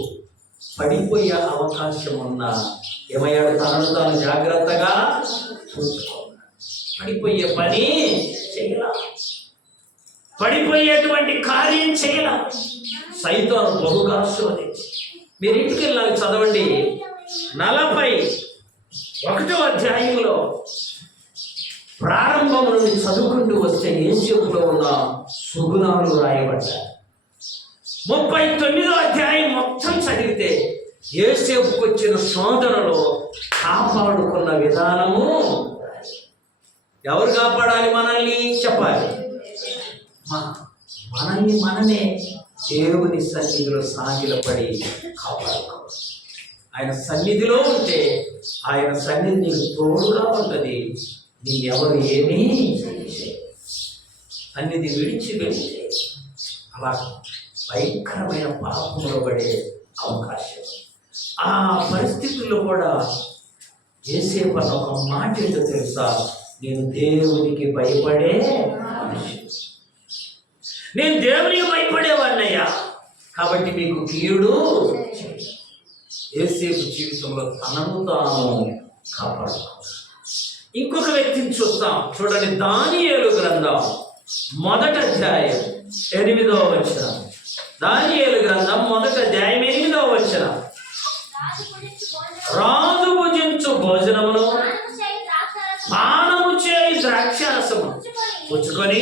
పడిపోయే అవకాశం ఉన్నా ఏమయ్యాడు? తనను తాను జాగ్రత్తగా చూసుకోవాలి. పడిపోయే పని చేయాల, పడిపోయేటువంటి కార్యం చేయాల. సైతాను బహుగా శోధించి, మీరు ఇంటికి వెళ్ళాలి, చదవండి 41వ అధ్యాయంలో ప్రారంభం నుండి చదువుకుంటూ వస్తే యేసేపులో ఉన్న సుగుణాలు రాయబడ్డాయి. 39వ అధ్యాయం మొత్తం చదివితే యేసేపుకు వచ్చిన శోధనలో కాపాడుకున్న విధానము. ఎవరు కాపాడాలి? మనల్ని చెప్పాలి. మనల్ని మనమే దేవుని సన్నిధిలో సాగిలపడి కాపాడుకోవాలి. ఆయన సన్నిధిలో ఉంటే ఆయన సన్నిధి నీకు తోడుగా ఉంటుంది. నీవెవరు ఏమీ సన్నిధి విడిచి వెళితే అలా భయంకరమైన పాపంలో పడే అవకాశం. ఆ పరిస్థితుల్లో కూడా యేసేపు అన్న ఒక మాట ఏంటో తెలుసా? నేను దేవునికి భయపడే మనిషి, నేను దేవునికి భయపడేవాడినయ్యా, కాబట్టి మీకు కీడు. యేసేపు జీవితంలో తనను తాను కాపాడుకోవాలి. ఇంకొక వ్యక్తిని చూస్తాం, చూడండి. దానియేలు గ్రంథం 1వ అధ్యాయం 8వ వచనం. దానియేలు గ్రంథం 1వ అధ్యాయం 8వ వచనం. రాజు భుజించు భోజనమును పానము చేయి ద్రాక్షారసము పుచ్చుకొని,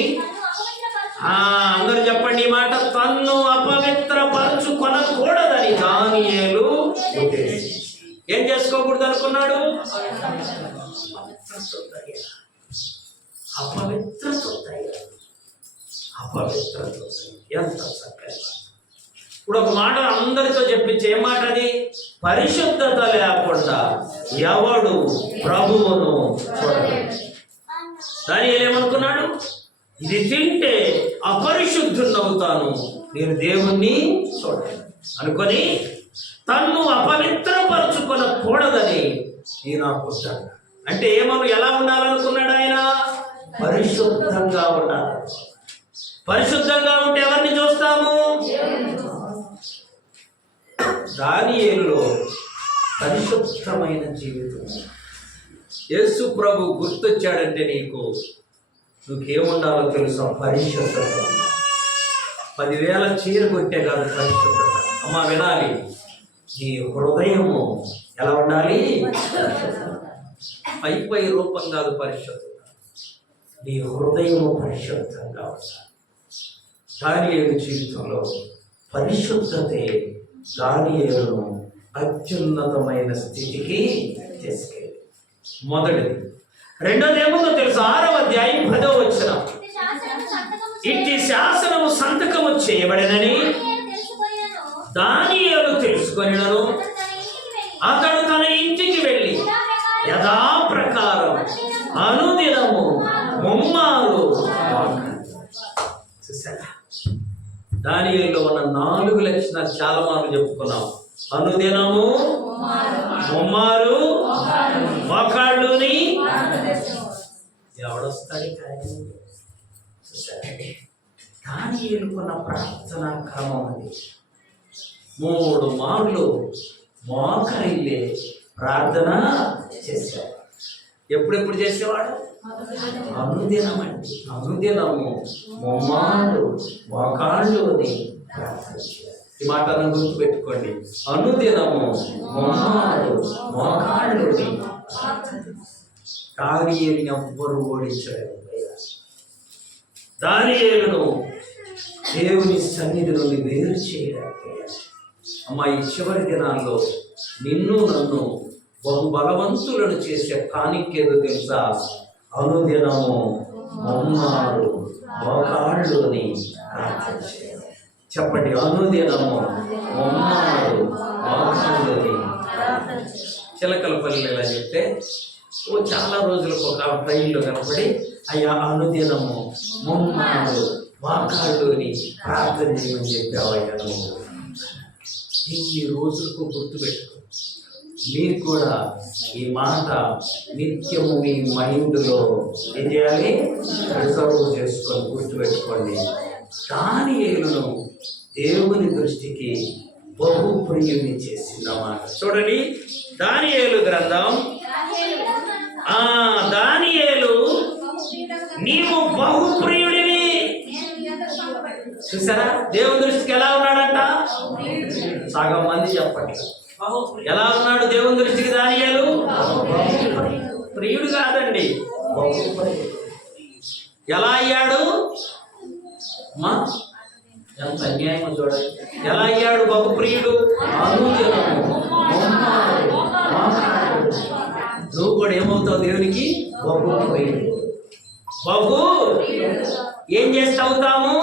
అందరూ చెప్పండి ఈ మాట, తన్ను అపవిత్రపరచుకొనకూడదని దానియేలు ఏం చేసుకోకూడదు అనుకున్నాడు? అపవిత్రత. ఎంత చక్కగా! ఇప్పుడు ఒక మాట అందరితో చెప్పించి, ఏ మాట అది? పరిశుద్ధత లేకుండా ఎవడు ప్రభువును చూడలేడు. దానియేలు ఏమనుకున్నాడు? ఇది తింటే అపరిశుద్ధుని అవుతాను, నేను దేవుణ్ణి చూడలేను అనుకొని తన్ను అపవిత్రపరచుకొనకూడదని ఈయన అనుకుంటాడు. అంటే ఎలా ఉండాలనుకున్నాడు ఆయన? పరిశుద్ధంగా ఉండాలి. పరిశుద్ధంగా ఉంటే ఎవరిని చూస్తాము? దానియేలులో పరిశుద్ధమైన జీవితం. యేసు ప్రభు గుర్తొచ్చాడంటే నీకేముండాలో తెలుసా? పరిశుద్ధత. 10,000 చీర కొట్టే కాదు పరిశుద్ధత. అమ్మ వినాలి, నీ హృదయము ఎలా ఉండాలి? పై రూపం కాదు పరిశుద్ధత. నీ హృదయము పరిశుద్ధంగా ఉండాలి. దానియేలు జీవితంలో పరిశుద్ధతే దానియేలును అత్యున్నతమైన స్థితికి తీసుకెళ్ళి. మొదటిది. రెండోది ఏముందో తెలుసు? 6వ అధ్యాయం 10వ వచనం. ఇట్టి శాసనము సంతకము చేయబడినని దానియేలు తెలుసుకొనినను అతడు తన ఇంటికి వెళ్ళి యథాప్రకారం అనుదినము ముమ్మారు. చూసారా, దానియేలులో ఉన్న 4 లక్షణాలు చాలా మార్లు చెప్పుకున్నాం. అనుదినము, ముమ్మారు, మోకాళ్ళుని. ఎవడొస్తాడు? దానియేలుకున్న ప్రార్థనా క్రమం అది. 3 మార్లు మోకరిల్లే ప్రార్థన చేశాడు. ఎప్పుడెప్పుడు చేసేవాడు? అనుదినమండి. అనుదినము ముమ్మారు మోకాళ్ళుని ప్రార్థన చేయాలి. ఈ మాటలను గుర్తుపెట్టుకోండి. అనుదినము ముమ్మారు మోకాళ్ళుని. దానియేలుని ఎవ్వరు ఓడించలేరు. దానియేలును దేవుని సన్నిధి నుండి వేరు చేయలేకపోయారు. అమ్మా, ఈ చివరి దినాల్లో నిన్ను నన్ను బహు బలవంతులను చేసే కానికేదో తెలుసా? అనుదినము ముమ్మారు మోకాళ్ళుని ప్రార్థన చేయాలి. చెప్పండి, అనుదినము ముమ్మారు మోకాళ్ళుని. చిలకలపల్లి ఇలా చెప్తే చాలా రోజులకు ఒక ట్రైన్లో కనపడి, అయ్యా అనుదినము ముమ్మారు మోకాళ్ళుని ప్రార్థన చేయమని చెప్పావయ్యా నువ్వు. ఇన్ని రోజులకు గుర్తుపెట్టుకో. మీరు కూడా ఈ మాట నిత్యము మీ మైండ్లో ఏం చేయాలి? రిజర్వ్ చేసుకొని గుర్తుపెట్టుకోండి. దానియేలును దేవుని దృష్టికి బహు ప్రియుని చేసిందన్నమాట. చూడండి, దానియేలు గ్రంథం. దానియేలు, నీవు బహు ప్రియుడివి. చూసారా, దేవుని దృష్టికి ఎలా ఉన్నాడంట? సగం మంది చెప్పండి. ఎలా ఉన్నాడు దేవుని దృష్టికి దానియేలు? ప్రియుడు కాదండి, ఎలా అయ్యాడు? మా ఎంత అన్యాయం చూడండి. ఎలా అయ్యాడు బహు ప్రియుడు? నువ్వు కూడా ఏమవుతావు దేవునికి? బహు ప్రియుడు. బహు ఏం చేస్తే అవుతాము?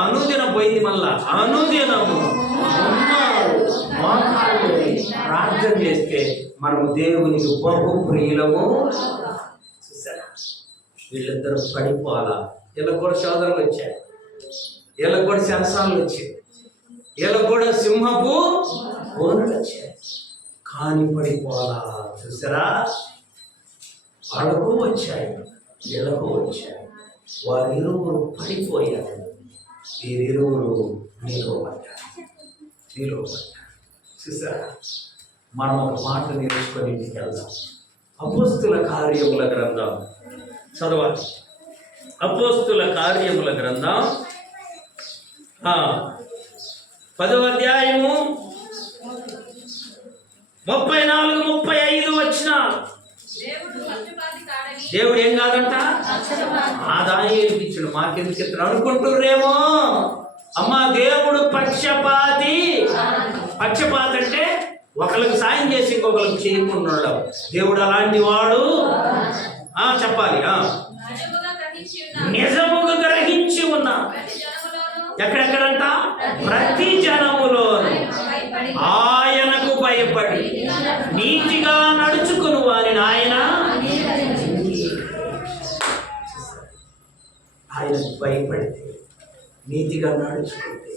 అనుదినం పోయింది మళ్ళా. అనుదినము ప్రార్థన చేస్తే మనము దేవునికి బహు ప్రియులము. చూసారా, వీళ్ళిద్దరూ పడిపోవాలా. వీళ్ళకి కూడా శోధనలు వచ్చాయి, వీళ్ళకి కూడా శాసనాలు వచ్చాయి, వీళ్ళకి కూడా సింహపు బోనులు వచ్చాయి. కానీ పడిపోవాలా. చూసారా, వాళ్ళకు వచ్చాయి, వీళ్ళకు వచ్చాయి. వారిరువురు పడిపోయారు, వీరిరువురు నిలవబడ్డారు. చూసారా, మనం ఒక మాట నేర్చుకొని ఇంటికి వెళ్దాం. అపోస్తుల కార్యముల గ్రంథం చదవాలి. అపోస్తుల కార్యముల గ్రంథం 10వ అధ్యాయము 34-35 వచనాలు. దేవుడు ఏం కాదంట? దానియేలుకి ఇచ్చాడు. మాకెందుకు ఇతను అనుకుంటుర్రేమో. అమ్మా, దేవుడు పక్షపాతి. పక్షపాతి అంటే ఒకరికి సాయం చేసి ఇంకొకరికి చేయకుండా ఉండడం. దేవుడు అలాంటి వాడు. చెప్పాలి. నిజముగా గ్రహించి ఉన్నా. ఎక్కడెక్కడంట? ప్రతి జనములోను ఆయనకు భయపడి నీతిగా నడుచుకుని వారిని ఆయనకు భయపడితే, నీతిగా నడుచుకుంటే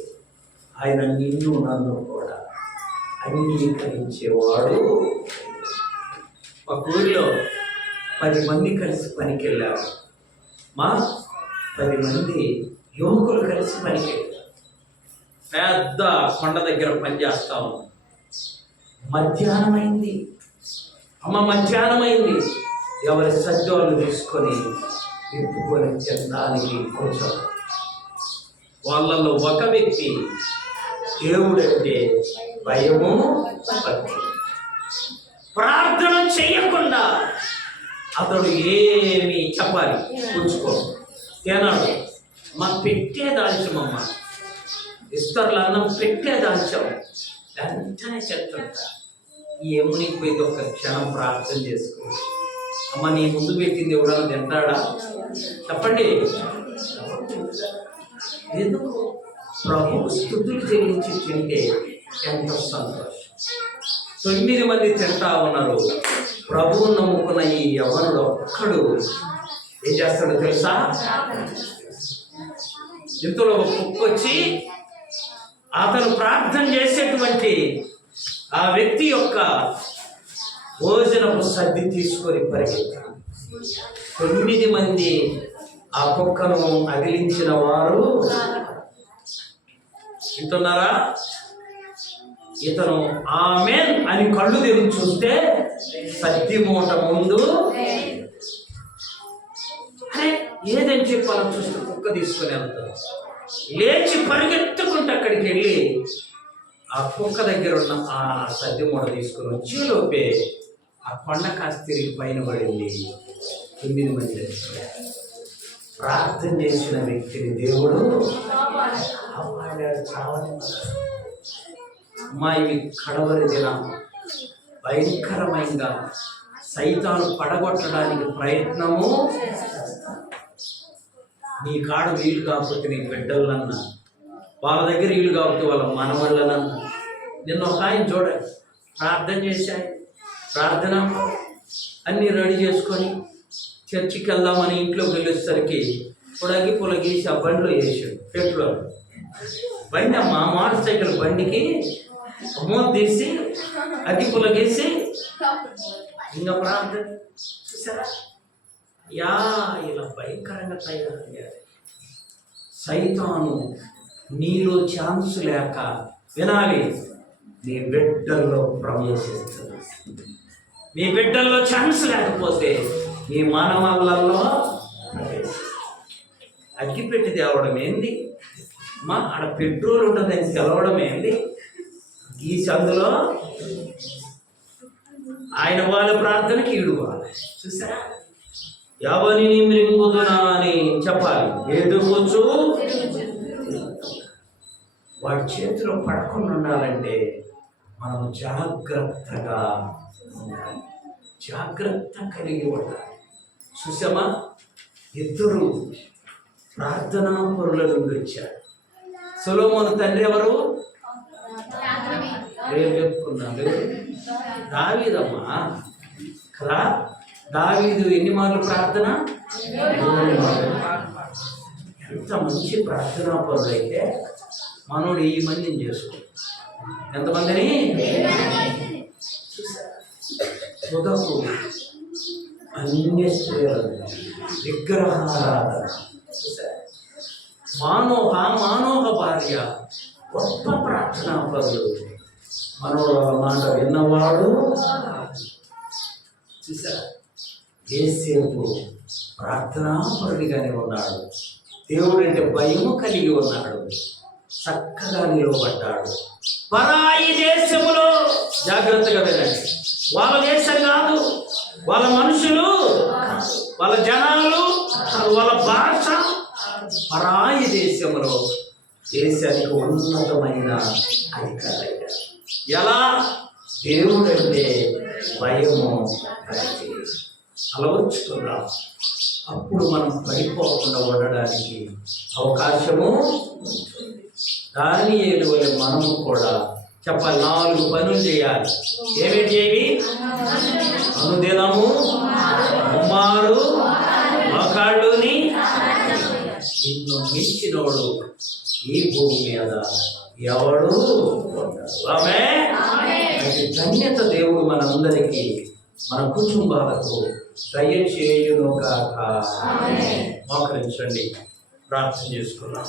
ఆయన నిన్ను నన్ను కూడా అంగీకరించేవాడు. ఒక ఊరిలో 10 మంది కలిసి పనికి వెళ్ళారు. 10 మంది యువకులు కలిసి పనికి వెళ్ళారు. పెద్ద కొండ దగ్గర పనిచేస్తా ఉన్నాం. మధ్యాహ్నం అయింది. మధ్యాహ్నం అయింది. ఎవరి సజ్జోలు తీసుకొని విప్పుకొని తినడానికి కూర్చో. వాళ్ళలో ఒక వ్యక్తి దేవుడంటే భయము, భక్తి. ప్రార్థన చేయకుండా అతడు ఏమి చెప్పాలి కూర్చుకో తినాడు. మా పెట్టే దాల్చమమ్మ, ఇస్తర్లు అన్నం పెట్టే దాల్చాం. వెంటనే చెప్తుంట ఏమునికి పోయి ఒక్క క్షణం ప్రార్థన చేసుకో. అమ్మ నీ ముందు పెట్టింది ఎవడన్నా తింటాడా చెప్పండి. ఎందుకు ప్రభు స్తుతులు చెల్లించి తింటే ఎంత సంతోషం. 9 మంది తింటా ఉన్నారు. ప్రభువు నమ్ముకున్న ఈ యవనుడు ఒక్కడు ఏం చేస్తాడో తెలుసా? ఇంతలో ఒక కుక్క వచ్చి అతను ప్రార్థన చేసేటువంటి ఆ వ్యక్తి యొక్క భోజనపు సర్ది తీసుకొని పరిగెత్తాడు. 9 మంది ఆ కుక్కను అగిలించిన వారు వింటున్నారా? ఇతను ఆమేన్ అని కళ్ళు తెరిచి చూస్తే సద్ది మూట ముందు ఏదని చెప్పాలని చూస్తే కుక్క తీసుకొని వెళ్తాడు. లేచి పరిగెత్తుకుంటూ అక్కడికి వెళ్ళి ఆ కుక్క దగ్గర ఉన్న ఆ సద్ది మూట తీసుకొని వచ్చేలోపే ఆ కొండ కాస్త తిరిగి పైన పడింది. 9 మంది ప్రార్థన చేసిన వ్యక్తిని దేవుడు కాపాడాడు. అమ్మాయి కడవరి దినం భయంకరమైన సైతాను పడగొట్టడానికి ప్రయత్నము. నీ కాడ వీలు కాకపోతే నీ బిడ్డలన్నా, వాళ్ళ దగ్గర వీలు కాకపోతే వాళ్ళ మనవాళ్ళనన్నా. నిన్న ఒక ఆయన చూడండి, ప్రార్థన చేశాయి. ప్రార్థన అన్నీ రెడీ చేసుకొని చర్చికి వెళ్దామని ఇంట్లోకి వెళ్ళేసరికి పొలగేసి ఆ బండిలో వేసాడు. పెట్రోల్ బండి, అమ్మ మోటార్ సైకిల్ బండికి మూత తీసి అగ్గి పొలగేసి ఇంకా ప్రార్థన చూసారా? ఇలా భయంకరంగా తయారయ్యారు. సైతాను నీలో ఛాన్స్ లేక వినాలి, నీ బిడ్డల్లో ప్రవేశిస్తుంది. నీ బిడ్డల్లో ఛాన్స్ లేకపోతే నీ మానవాళ్ళల్లో అగ్గిపెట్టి తేవడం ఏంది? మా ఆడ పెట్రోల్ ఉంటుందని తెలవడం ఏంది? ఈ సందులో ఆయన వాళ్ళ ప్రార్థనకి ఈడుకోవాలి. చూసారా? ఎవరిని మృంగుదునా అని చెప్పాలి. ఎదుగుచు వాడి చేతిలో పడకుండా ఉండాలంటే మనం జాగ్రత్తగా ఉండాలి, జాగ్రత్త కలిగి ఉండాలి. చూసామా? ఇద్దరు ప్రార్థనా పరుల నుండి వచ్చారు. సొలొమోను తండ్రి ఎవరు? రేపు చెప్పుకున్నాను. దావీదమ్మా కదా. దావీదు ఎన్ని మార్లు ప్రార్థన? ఎంత మంచి ప్రార్థనా పరులైతే మనోడు 1000 మందిని చేసుకో. ఎంతమందిని? తుదకు అన్య స్త్రీలు విగ్రహారాధన. మానోహ భార్య గొప్ప ప్రార్థనా పరులు. మనోడు మాట విన్నవాడు. చూసారా? ఏసేపు ప్రార్థనా పరుడిగానే ఉన్నాడు. దేవుడు అంటే భయము కలిగి ఉన్నాడు. చక్కగా నిలబడ్డాడు. పరాయి దేశములో జాగ్రత్తగా వినండి. వాళ్ళ దేశం కాదు, వాళ్ళ మనుషులు, వాళ్ళ జనాలు, వాళ్ళ భాష. పరాయి దేశంలో దేశానికి ఉన్నతమైన అధికారులు. ఎలా? దేవుడంటే భయము అలవర్చుకుందాం. అప్పుడు మనం పడిపోకుండా ఉండడానికి అవకాశము. దానియేలు వలె మనము కూడా చెప్పాలి. 4 పనులు చేయాలి. ఏమేమి ఏవి? అనుదినము ముమ్మారు మోకాళ్ళుని నిన్ను మించినోడు ఈ భూమి మీద ఎవడు? ఆమేన్. ధన్యత దేవుడు మనందరికీ, మన కుటుంబాలకు దయచేయును గాక. మోకరించండి, ప్రార్థన చేసుకున్నాం.